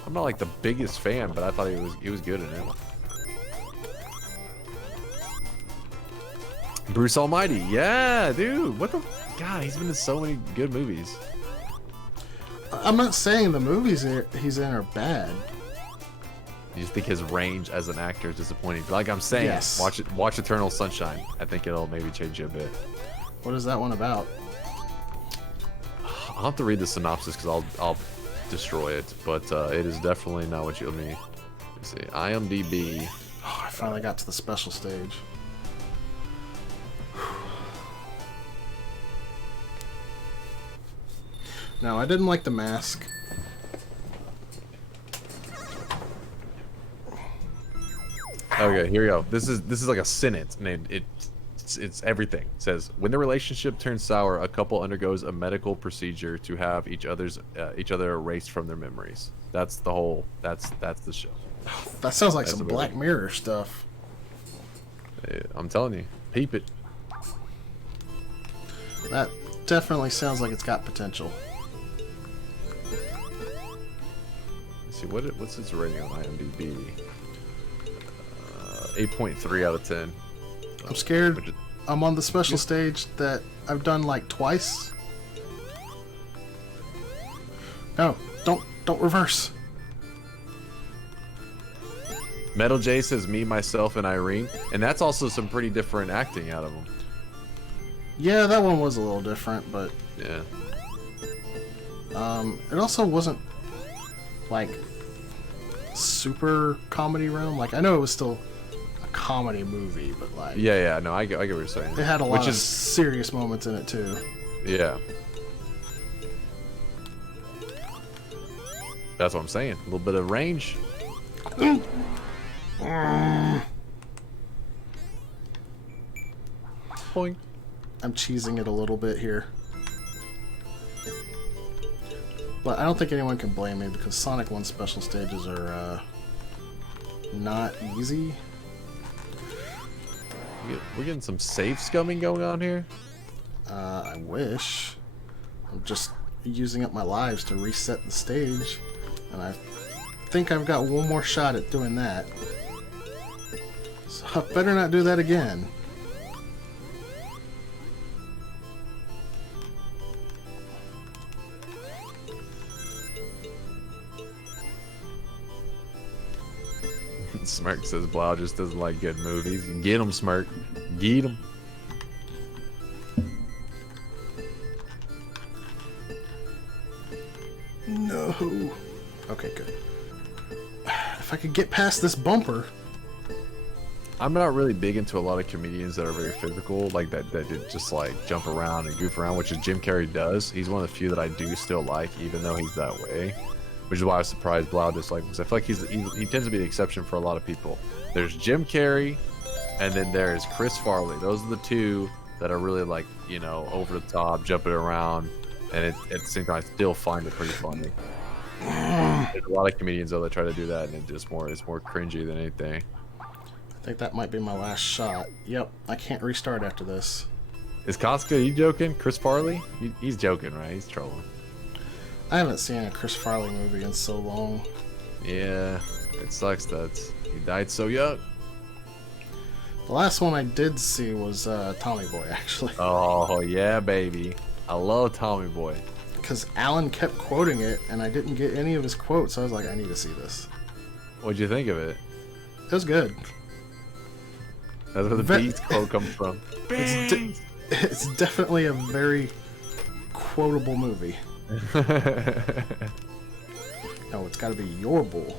I'm not like the biggest fan, but I thought he was good in it. Bruce Almighty, yeah, dude. What the God? He's been in so many good movies. I'm not saying the movies he's in are bad. You just think his range as an actor is disappointing. Like I'm saying, Yes. watch Eternal Sunshine. I think it'll maybe change you a bit. What is that one about? I'll have to read the synopsis because I'll destroy it. But it is definitely not what you. Let me see. IMDb. Oh, I finally got to the special stage. No, I didn't like The Mask. Okay, here we go. This is like a sentence named it's everything. It says when the relationship turns sour, a couple undergoes a medical procedure to have each other erased from their memories. That's the whole. That's the show. That sounds like That's some the movie. Black Mirror stuff. I'm telling you, peep it. That definitely sounds like it's got potential. Let's see what's its rating on IMDb? 8.3 out of 10. I'm scared. Which is- I'm on the special stage that I've done like twice. No, don't reverse. Metal J says me, myself, and Irene, and that's also some pretty different acting out of them. Yeah, that one was a little different, but Yeah. it also wasn't like super comedy realm. Like I know it was still a comedy movie, but like Yeah. No, I get what you're saying. it had a lot Which of is serious moments in it too. yeah. That's what I'm saying. A little bit of range. Boing. I'm cheesing it a little bit here. But I don't think anyone can blame me because Sonic 1 special stages are not easy. We're getting some safe scumming going on here. I wish. I'm just using up my lives to reset the stage. And I think I've got one more shot at doing that. So I better not do that again. Smirk says Blau just doesn't like good movies. Get him, Smirk. Get him. No. Okay, good. If I could get past this bumper. I'm not really big into a lot of comedians that are very physical, like that just like jump around and goof around, which is Jim Carrey does. He's one of the few that I do still like, even though he's that way. Which is why I was surprised Blau disliked him, because I feel like he tends to be the exception for a lot of people. There's Jim Carrey, and then there's Chris Farley. Those are the two that are really like, you know, over the top, jumping around, and at the same time, I still find it pretty funny. There's a lot of comedians though that try to do that, and it's more cringy than anything. I think that might be my last shot. Yep, I can't restart after this. Is Casca, you joking? Chris Farley? He's joking, right? He's trolling. I haven't seen a Chris Farley movie in so long. Yeah, it sucks that he died so young. The last one I did see was Tommy Boy, actually. Oh, yeah, baby. I love Tommy Boy. Because Alan kept quoting it, and I didn't get any of his quotes, so I was like, I need to see this. What'd you think of it? It was good. That's where the Beats quote comes from. It's definitely a very quotable movie. No, it's got to be your bull.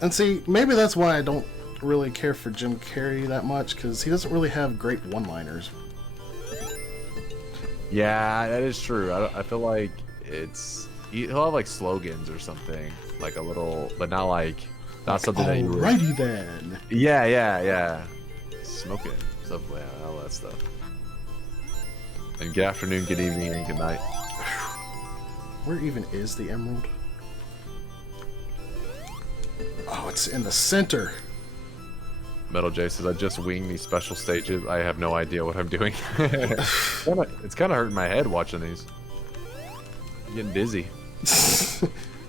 And see, maybe that's why I don't really care for Jim Carrey that much, because he doesn't really have great one-liners. Yeah, that is true. I feel like he'll have like slogans or something, like a little, but not something that you would. Alrighty then. Yeah. Smoking, stuff like that, all that stuff. And good afternoon, good evening, and good night. Where even is the emerald? Oh, it's in the center. Metal J says, I just wing these special stages. I have no idea what I'm doing. It's kind of hurting my head watching these. I'm getting dizzy.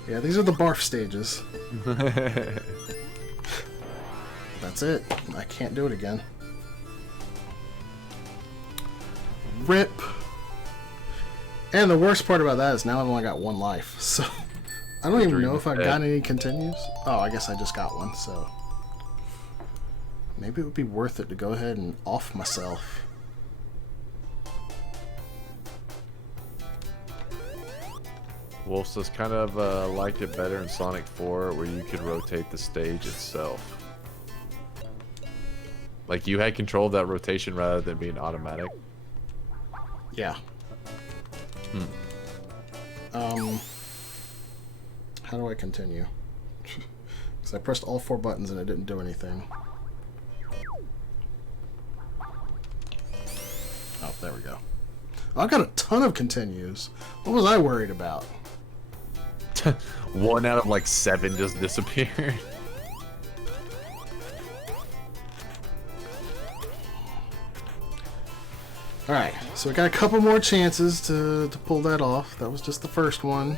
Yeah, these are the barf stages. That's it. I can't do it again. Rip. And the worst part about that is now I've only got 1 life. So I don't even know if I've got any continues. Oh, I guess I just got one, so maybe it would be worth it to go ahead and off myself. Wolf's kind of liked it better in Sonic 4 where you could rotate the stage itself. Like you had control of that rotation rather than being automatic. Yeah. How do I continue? Because I pressed all 4 buttons and it didn't do anything. Oh, there we go. I've got a ton of continues. What was I worried about? 1 out of like 7 just disappeared. Alright, so we got a couple more chances to pull that off. That was just the first one.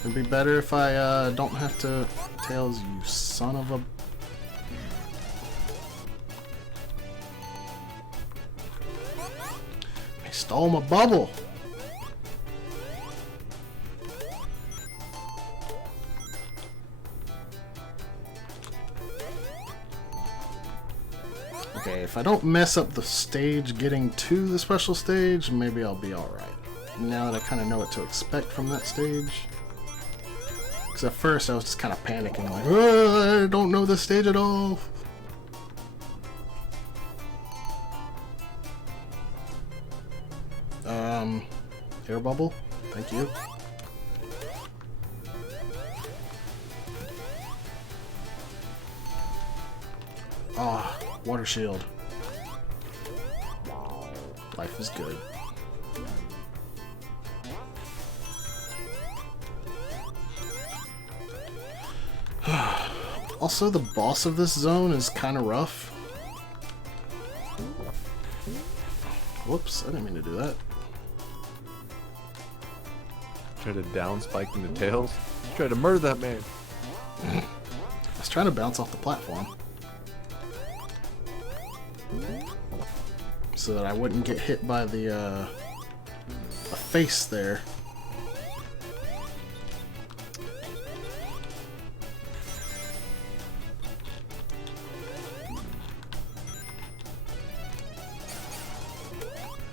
It'd be better if I don't have to... Tails, you son of a... He stole my bubble! Okay, if I don't mess up the stage getting to the special stage, maybe I'll be alright. Now that I kind of know what to expect from that stage. Because at first I was just kind of panicking, like, oh, I don't know this stage at all. Air bubble? Thank you. Ah, water shield. Life is good. Also, the boss of this zone is kind of rough. Whoops, I didn't mean to do that. Try to down spike into Tails. Try to murder that man. I was trying to bounce off the platform. So that I wouldn't get hit by the face there.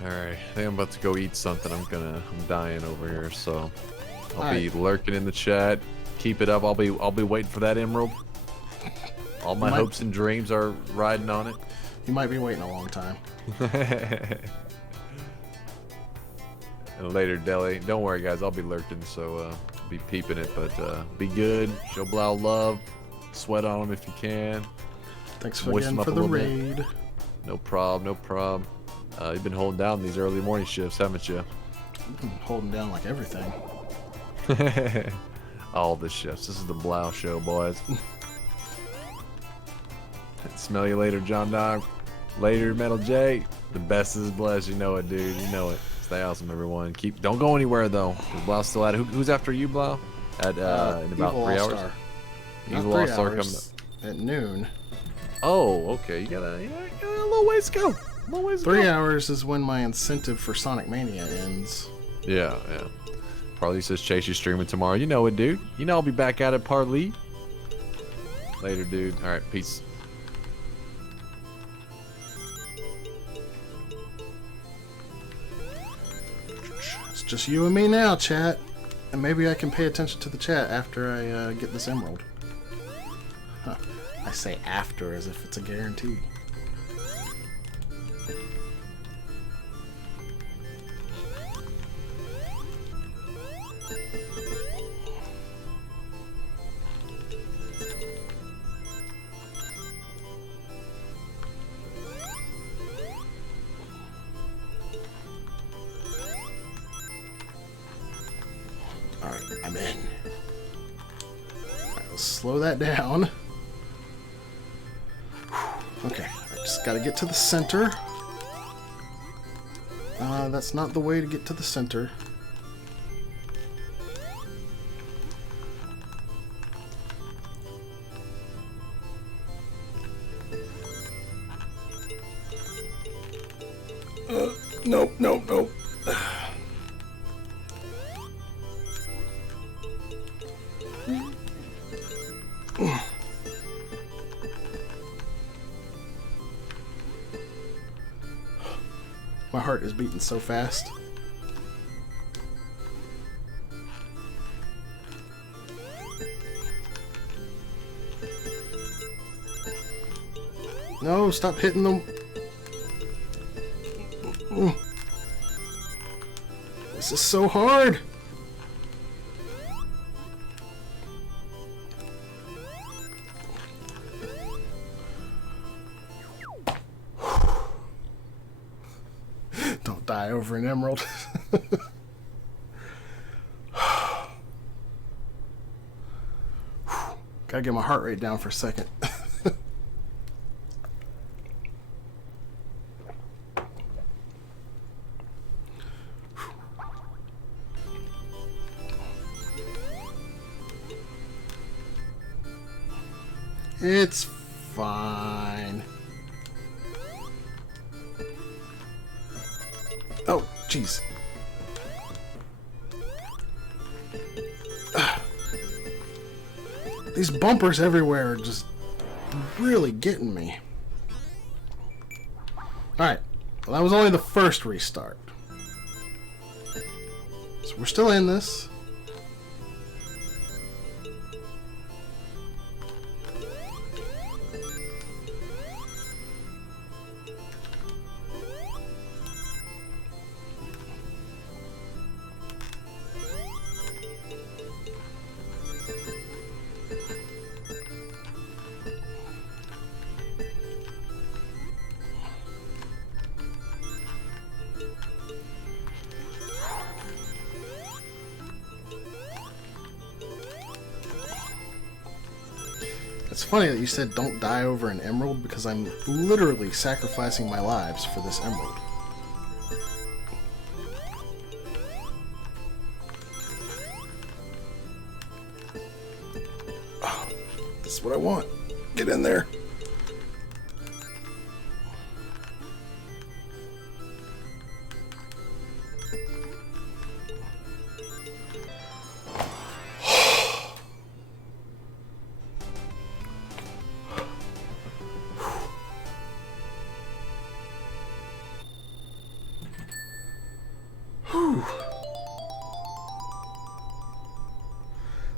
Alright, I think I'm about to go eat something. I'm dying over here, so I'll be lurking in the chat. Keep it up. I'll be waiting for that emerald. All my hopes and dreams are riding on it. You might be waiting a long time. And later, Deli. Don't worry, guys. I'll be lurking, so be peeping it. But be good. Show Blau love. Sweat on him if you can. Thanks again for the raid. No prob, no prob. You've been holding down these early morning shifts, haven't you? I've been holding down like everything. All the shifts. This is the Blau show, boys. Smell you later, John Dog. Later, Metal J. The best is blessed. You know it, dude. You know it. Stay awesome, everyone. Don't go anywhere though. Blau's still at it. Who's after you, Blau? At in about 3 hours. Evil All-Star coming up at noon. Oh, okay. You got a little ways to go. 3 hours is when my incentive for Sonic Mania ends. Yeah, yeah. Parley says Chase you streaming tomorrow. You know it, dude. You know I'll be back at it, Parley. Later, dude. All right, peace. It's just you and me now, chat. And maybe I can pay attention to the chat after I get this emerald. Huh. I say after as if it's a guarantee. Alright, I'm in. Alright, let's slow that down. Okay, I just gotta get to the center. That's not the way to get to the center. Nope, nope, nope. My heart is beating so fast. No, stop hitting them. This is so hard. Don't die over an emerald. Gotta get my heart rate down for a second. It's fine. Oh, jeez. These bumpers everywhere are just really getting me. Alright. Well, that was only the first restart. So we're still in this. It's funny that you said don't die over an emerald, because I'm literally sacrificing my lives for this emerald. Oh, this is what I want. Get in there.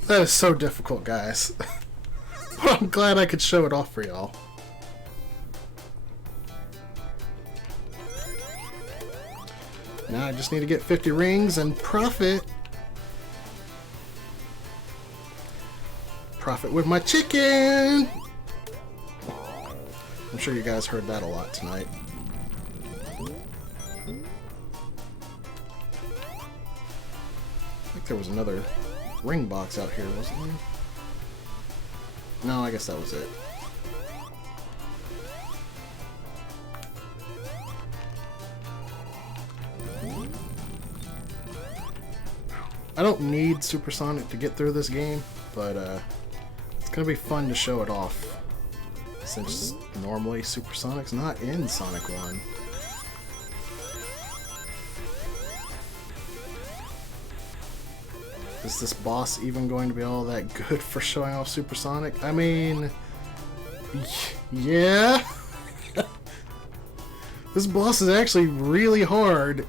That is so difficult, guys. But I'm glad I could show it off for y'all. Now I just need to get 50 rings and profit. Profit with my chicken! I'm sure you guys heard that a lot tonight. I think there was another ring box out here, wasn't there? No, I guess that was it. I don't need Supersonic to get through this game, but it's gonna be fun to show it off, since normally Supersonic's not in Sonic 1. Is this boss even going to be all that good for showing off Supersonic? I mean, yeah. This boss is actually really hard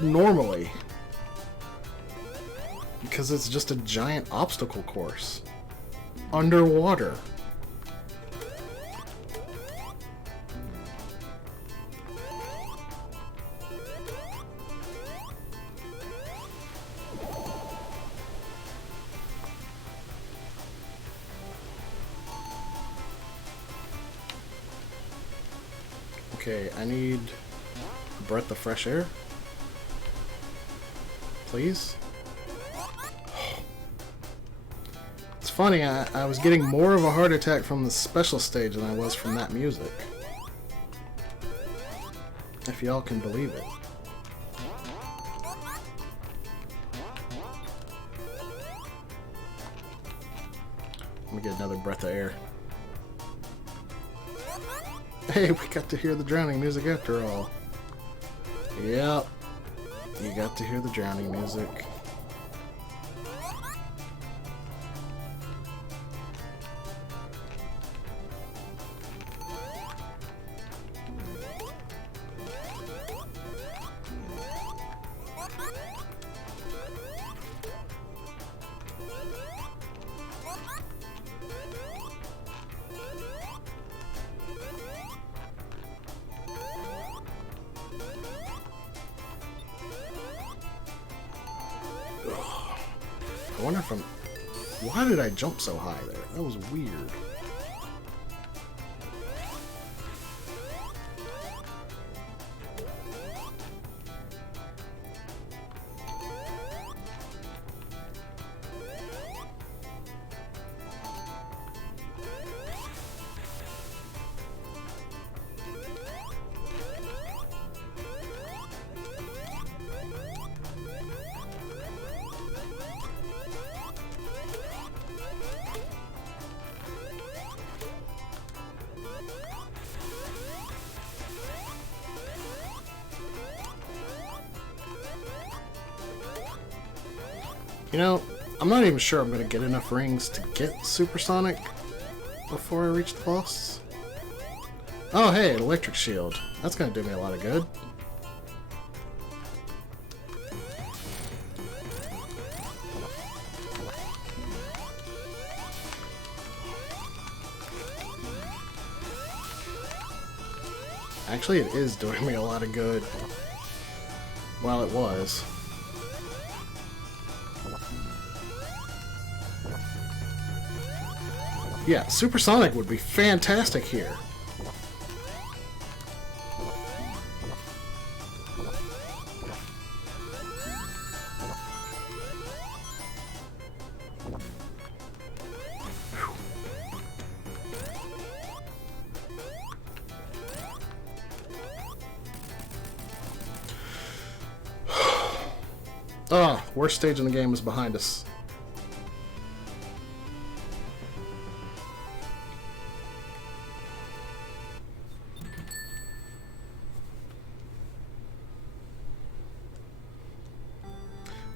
normally, because it's just a giant obstacle course underwater. Okay, I need a breath of fresh air. Please? It's funny, I was getting more of a heart attack from the special stage than I was from that music. If y'all can believe it. Let me get another breath of air. Hey, we got to hear the drowning music after all. Yep. You got to hear the drowning music. I wonder if I'm... Why did I jump so high there? That was weird. You know, I'm not even sure I'm going to get enough rings to get supersonic before I reach the boss. Oh, hey, an electric shield. That's going to do me a lot of good. Actually, it is doing me a lot of good. Well, it was. Yeah, supersonic would be fantastic here. Ah, worst stage in the game is behind us.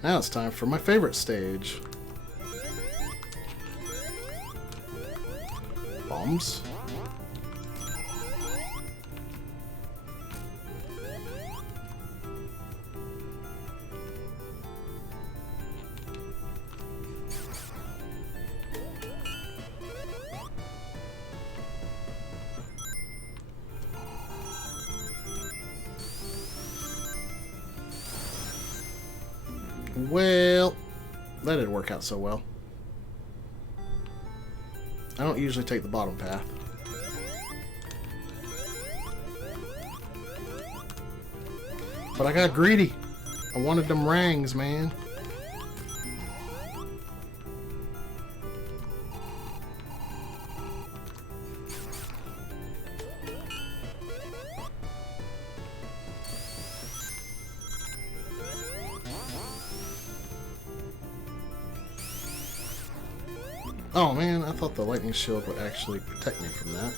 Now it's time for my favorite stage. Bombs. Well, that didn't work out so well. I don't usually take the bottom path. But I got greedy. I wanted them rings, man. Oh man, I thought the lightning shield would actually protect me from that.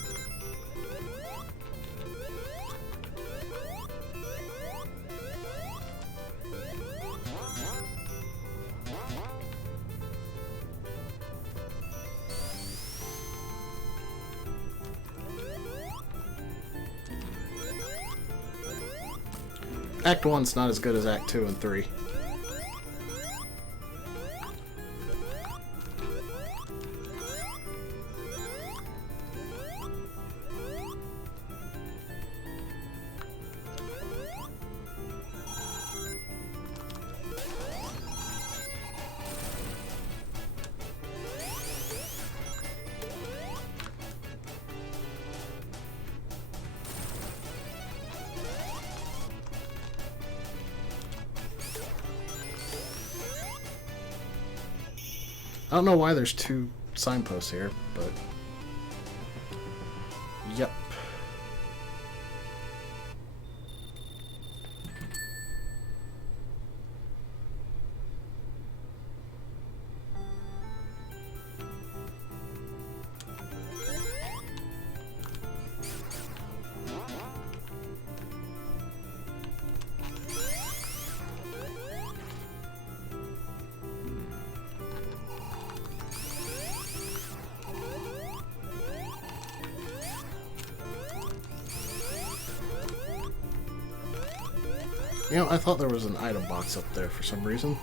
Act 1's not as good as Act 2 and 3. I don't know why there's two signposts here, but... Yep. You know, I thought there was an item box up there for some reason.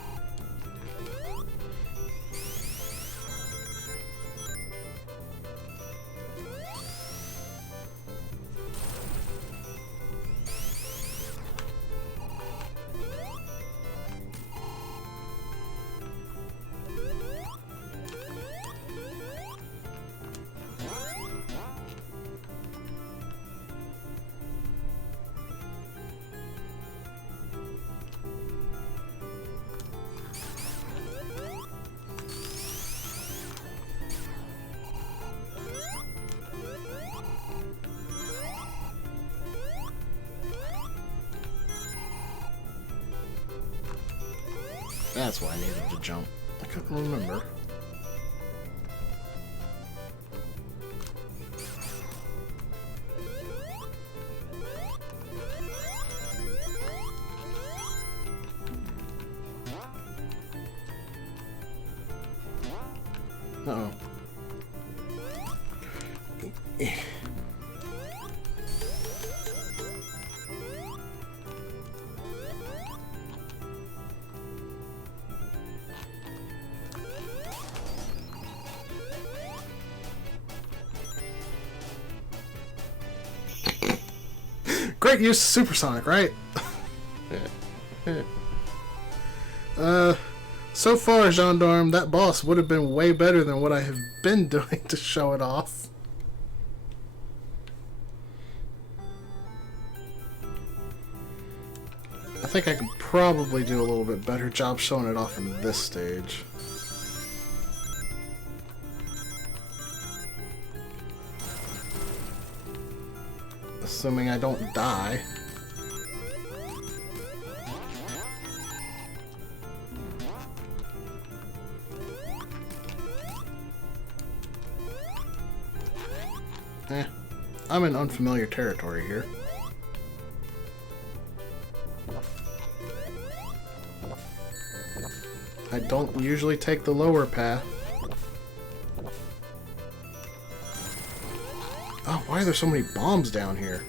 That's why I needed to jump. I couldn't remember. Uh-oh. Great use of supersonic, right? So far, Gendarme, that boss would have been way better than what I have been doing to show it off. I think I could probably do a little bit better job showing it off in this stage. Assuming I don't die. I'm in unfamiliar territory here. I don't usually take the lower path. Oh, why are there so many bombs down here?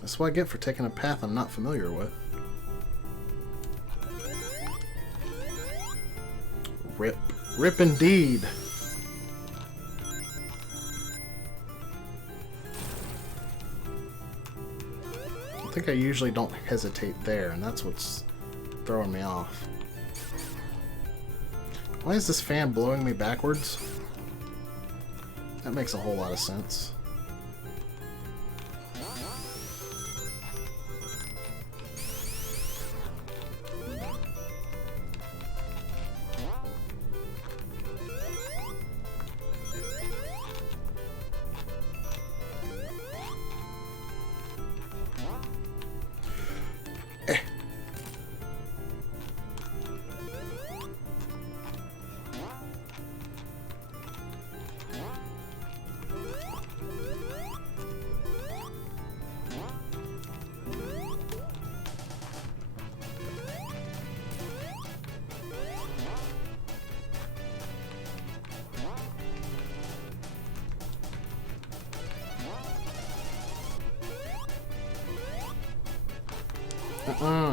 That's what I get for taking a path I'm not familiar with. Rip. Rip indeed. I think I usually don't hesitate there, and that's what's throwing me off. Why is this fan blowing me backwards? That makes a whole lot of sense.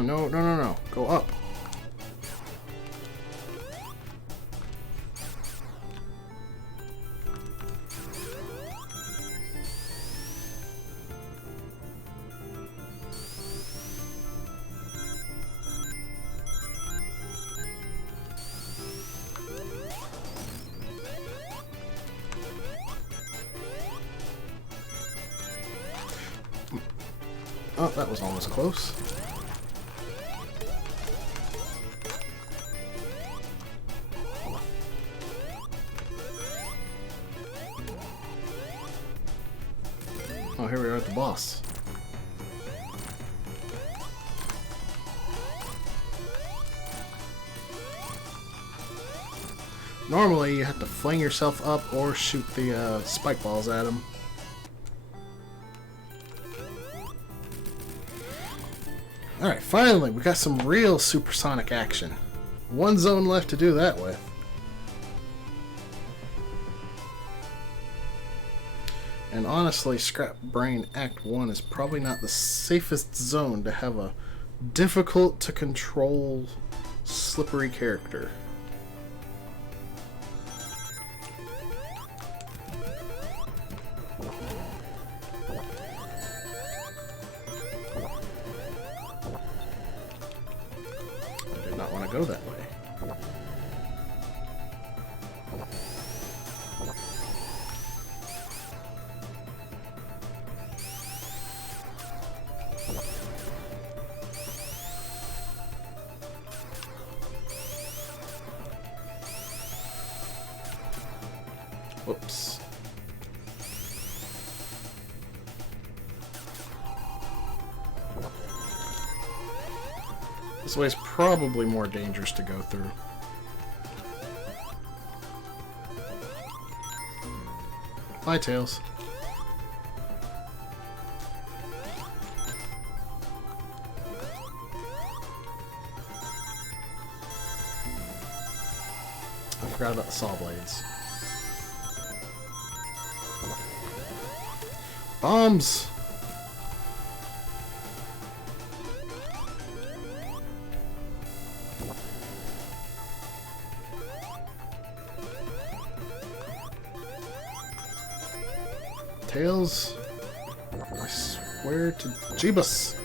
No. Go up. Oh, that was almost close. the boss. Normally, you have to fling yourself up or shoot the spike balls at him. Alright, finally, we got some real supersonic action. One zone left to do that with. And honestly, Scrap Brain Act 1 is probably not the safest zone to have a difficult to control slippery character. I did not want to go that way. Whoops. This way is probably more dangerous to go through. Bye, Tails. I forgot about the saw blades. Bombs! Tails, I swear to Jeebus.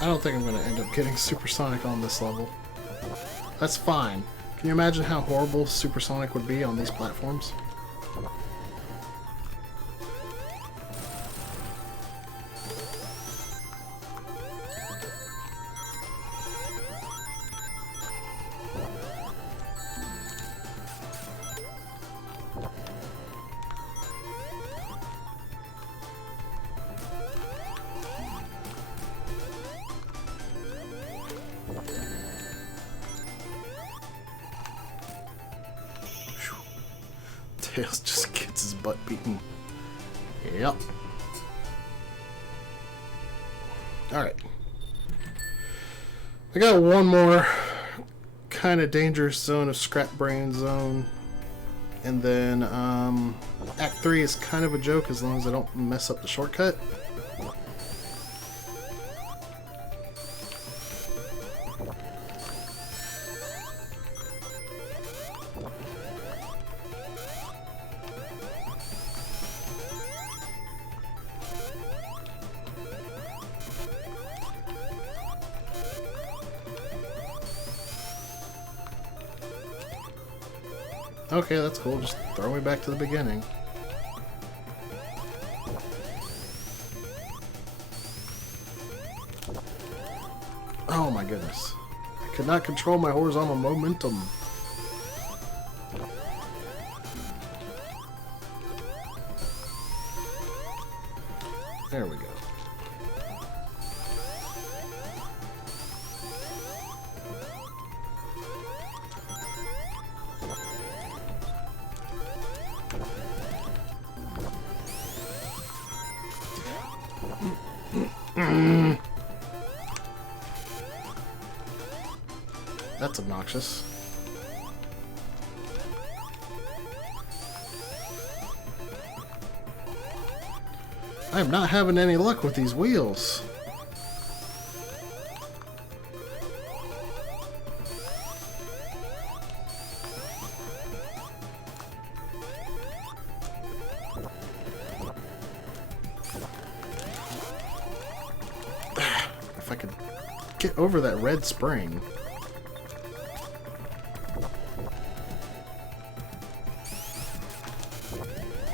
I don't think I'm going to end up getting supersonic on this level. That's fine. Can you imagine how horrible supersonic would be on these platforms? Tails just gets his butt beaten. Yep. Alright. I got one more kind of dangerous zone of Scrap Brain Zone. And then Act 3 is kind of a joke as long as I don't mess up the shortcut. Okay, that's cool. Just throw me back to the beginning. Oh my goodness. I could not control my horizontal momentum. There we go. That's obnoxious. I'm not having any luck with these wheels. If I could Get over that red spring.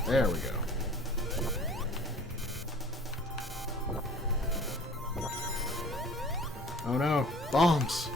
There we go. Oh no, bombs!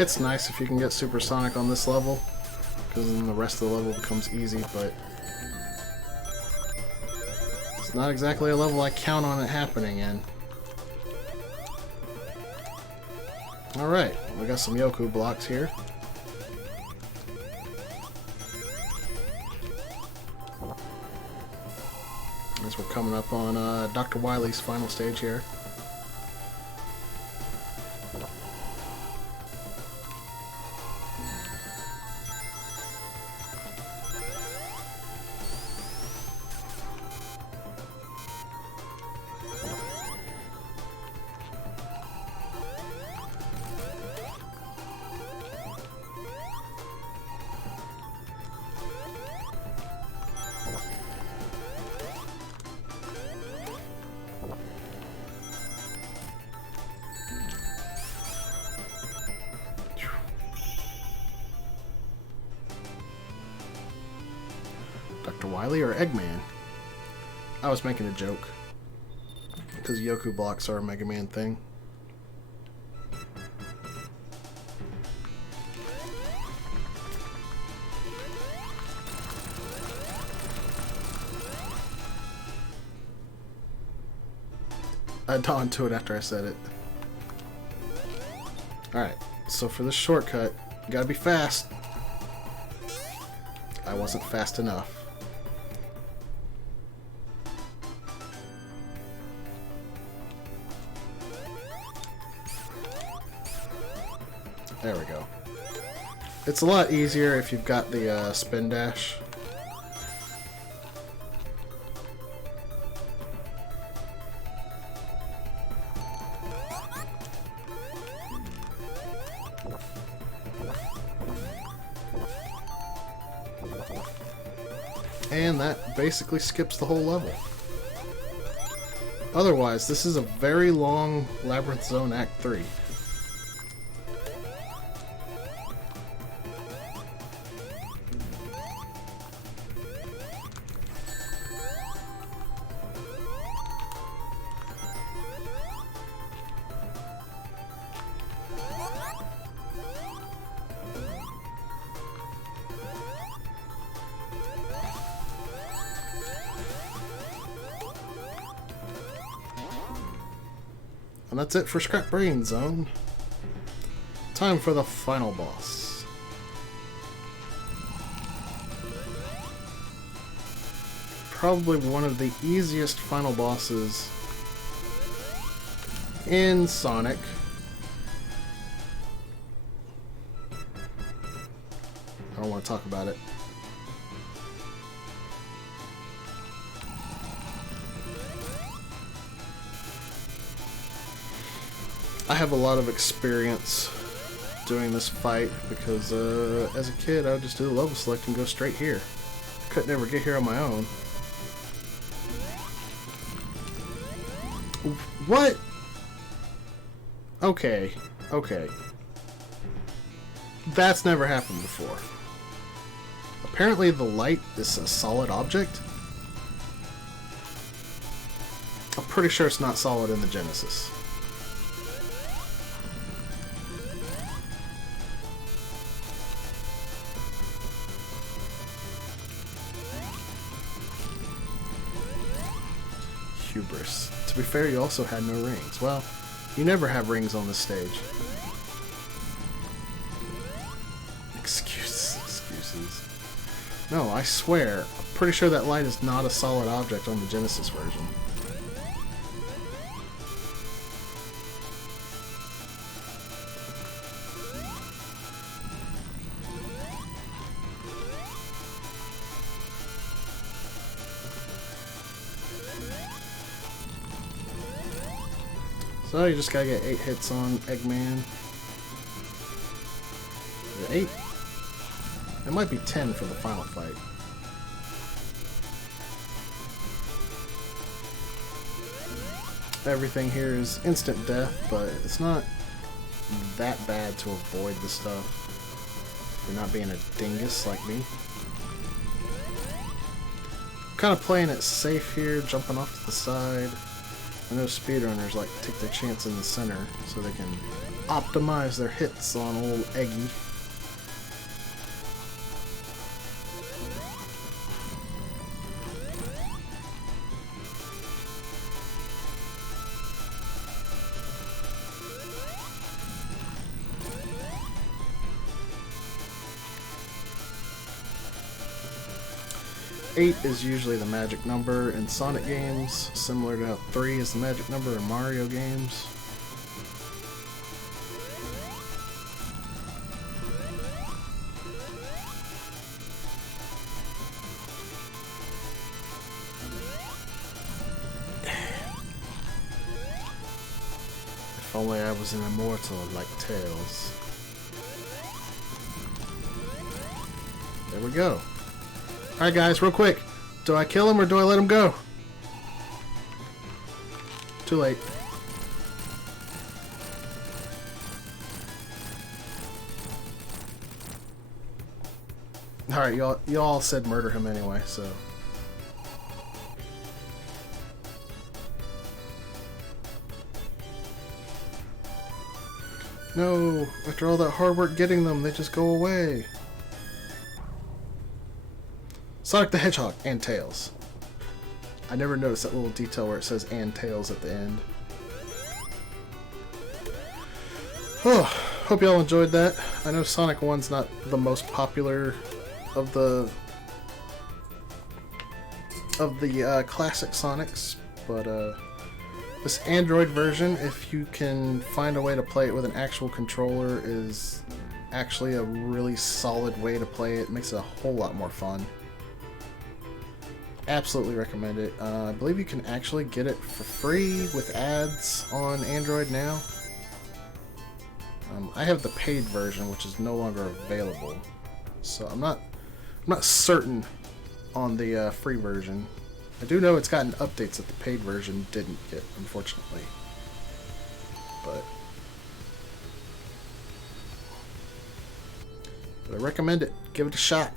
It's nice if you can get supersonic on this level, because then the rest of the level becomes easy, but it's not exactly a level I count on it happening in. Alright, we got some Yoku blocks here. As we're coming up on Dr. Wily's final stage here. Dr. Wily or Eggman? I was making a joke. Because Yoku blocks are a Mega Man thing. I dawned to it after I said it. Alright, so for this shortcut, you gotta be fast. I wasn't fast enough. There we go. It's a lot easier if you've got the spin dash. And that basically skips the whole level. Otherwise, this is a very long Labyrinth Zone Act 3. And that's it for Scrap Brain Zone. Time for the final boss. Probably one of the easiest final bosses in Sonic. I don't want to talk about it. I have a lot of experience doing this fight because as a kid I would just do the level select and go straight here. Couldn't ever get here on my own. What? Okay, okay. That's never happened before. Apparently the light is a solid object. I'm pretty sure it's not solid in the Genesis. Hubris. To be fair, you also had no rings. Well, You never have rings on this stage. Excuses. No, I swear. I'm pretty sure that light is not a solid object on the Genesis version. So you just gotta get 8 hits on Eggman. Is it 8? It might be 10 for the final fight. Everything here is instant death, but it's not that bad to avoid the stuff. You're not being a dingus like me. Kind of playing it safe here, jumping off to the side. I know speedrunners like to take their chance in the center so they can optimize their hits on old Eggy. Eight is usually the magic number in Sonic games, similar to how 3 is the magic number in Mario games. If only I was an immortal like Tails. There we go. Alright guys, real quick. Do I kill him or do I let him go? Too late. Alright, y'all said murder him anyway, so. No, after all that hard work getting them, they just go away. Sonic the Hedgehog and Tails. I never noticed that little detail where it says and Tails at the end. Oh, hope y'all enjoyed that. I know Sonic 1's not the most popular of the classic Sonics, but this Android version, if you can find a way to play it with an actual controller, is actually a really solid way to play it. It makes it a whole lot more fun. Absolutely recommend it. I believe you can actually get it for free with ads on Android now. I have the paid version, which is no longer available, so I'm not certain on the free version. I do know it's gotten updates that the paid version didn't get, unfortunately. But I recommend it. Give it a shot.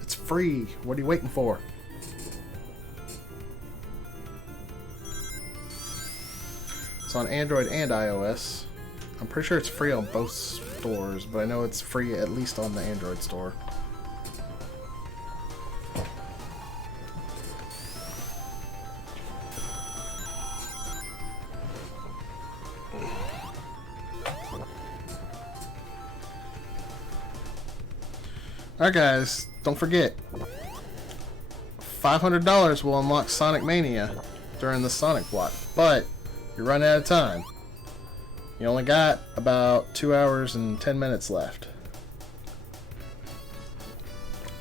It's free. What are you waiting for? It's on Android and iOS. I'm pretty sure it's free on both stores, but I know it's free at least on the Android store. Alright guys, don't forget, $500 will unlock Sonic Mania during the Sonic block, but you're running out of time. You only got about 2 hours and 10 minutes left.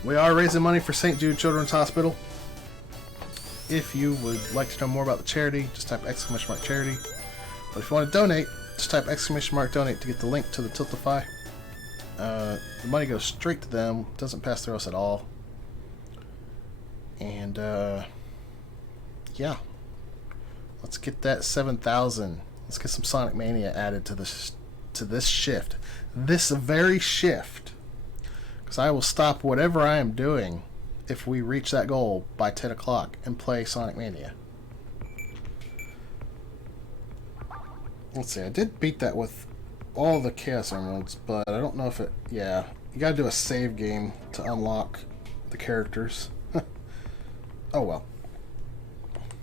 We are raising money for St. Jude Children's Hospital. If you would like to know more about the charity, just type !charity. But if you want to donate, just type !donate to get the link to the Tiltify. The money goes straight to them, doesn't pass through us at all. And yeah. Let's get that 7,000. Let's get some Sonic Mania added to this shift. This very shift. Because I will stop whatever I am doing if we reach that goal by 10 o'clock and play Sonic Mania. Let's see, I did beat that with all the Chaos Emeralds, but I don't know if it... Yeah, you gotta do a save game to unlock the characters. Oh well.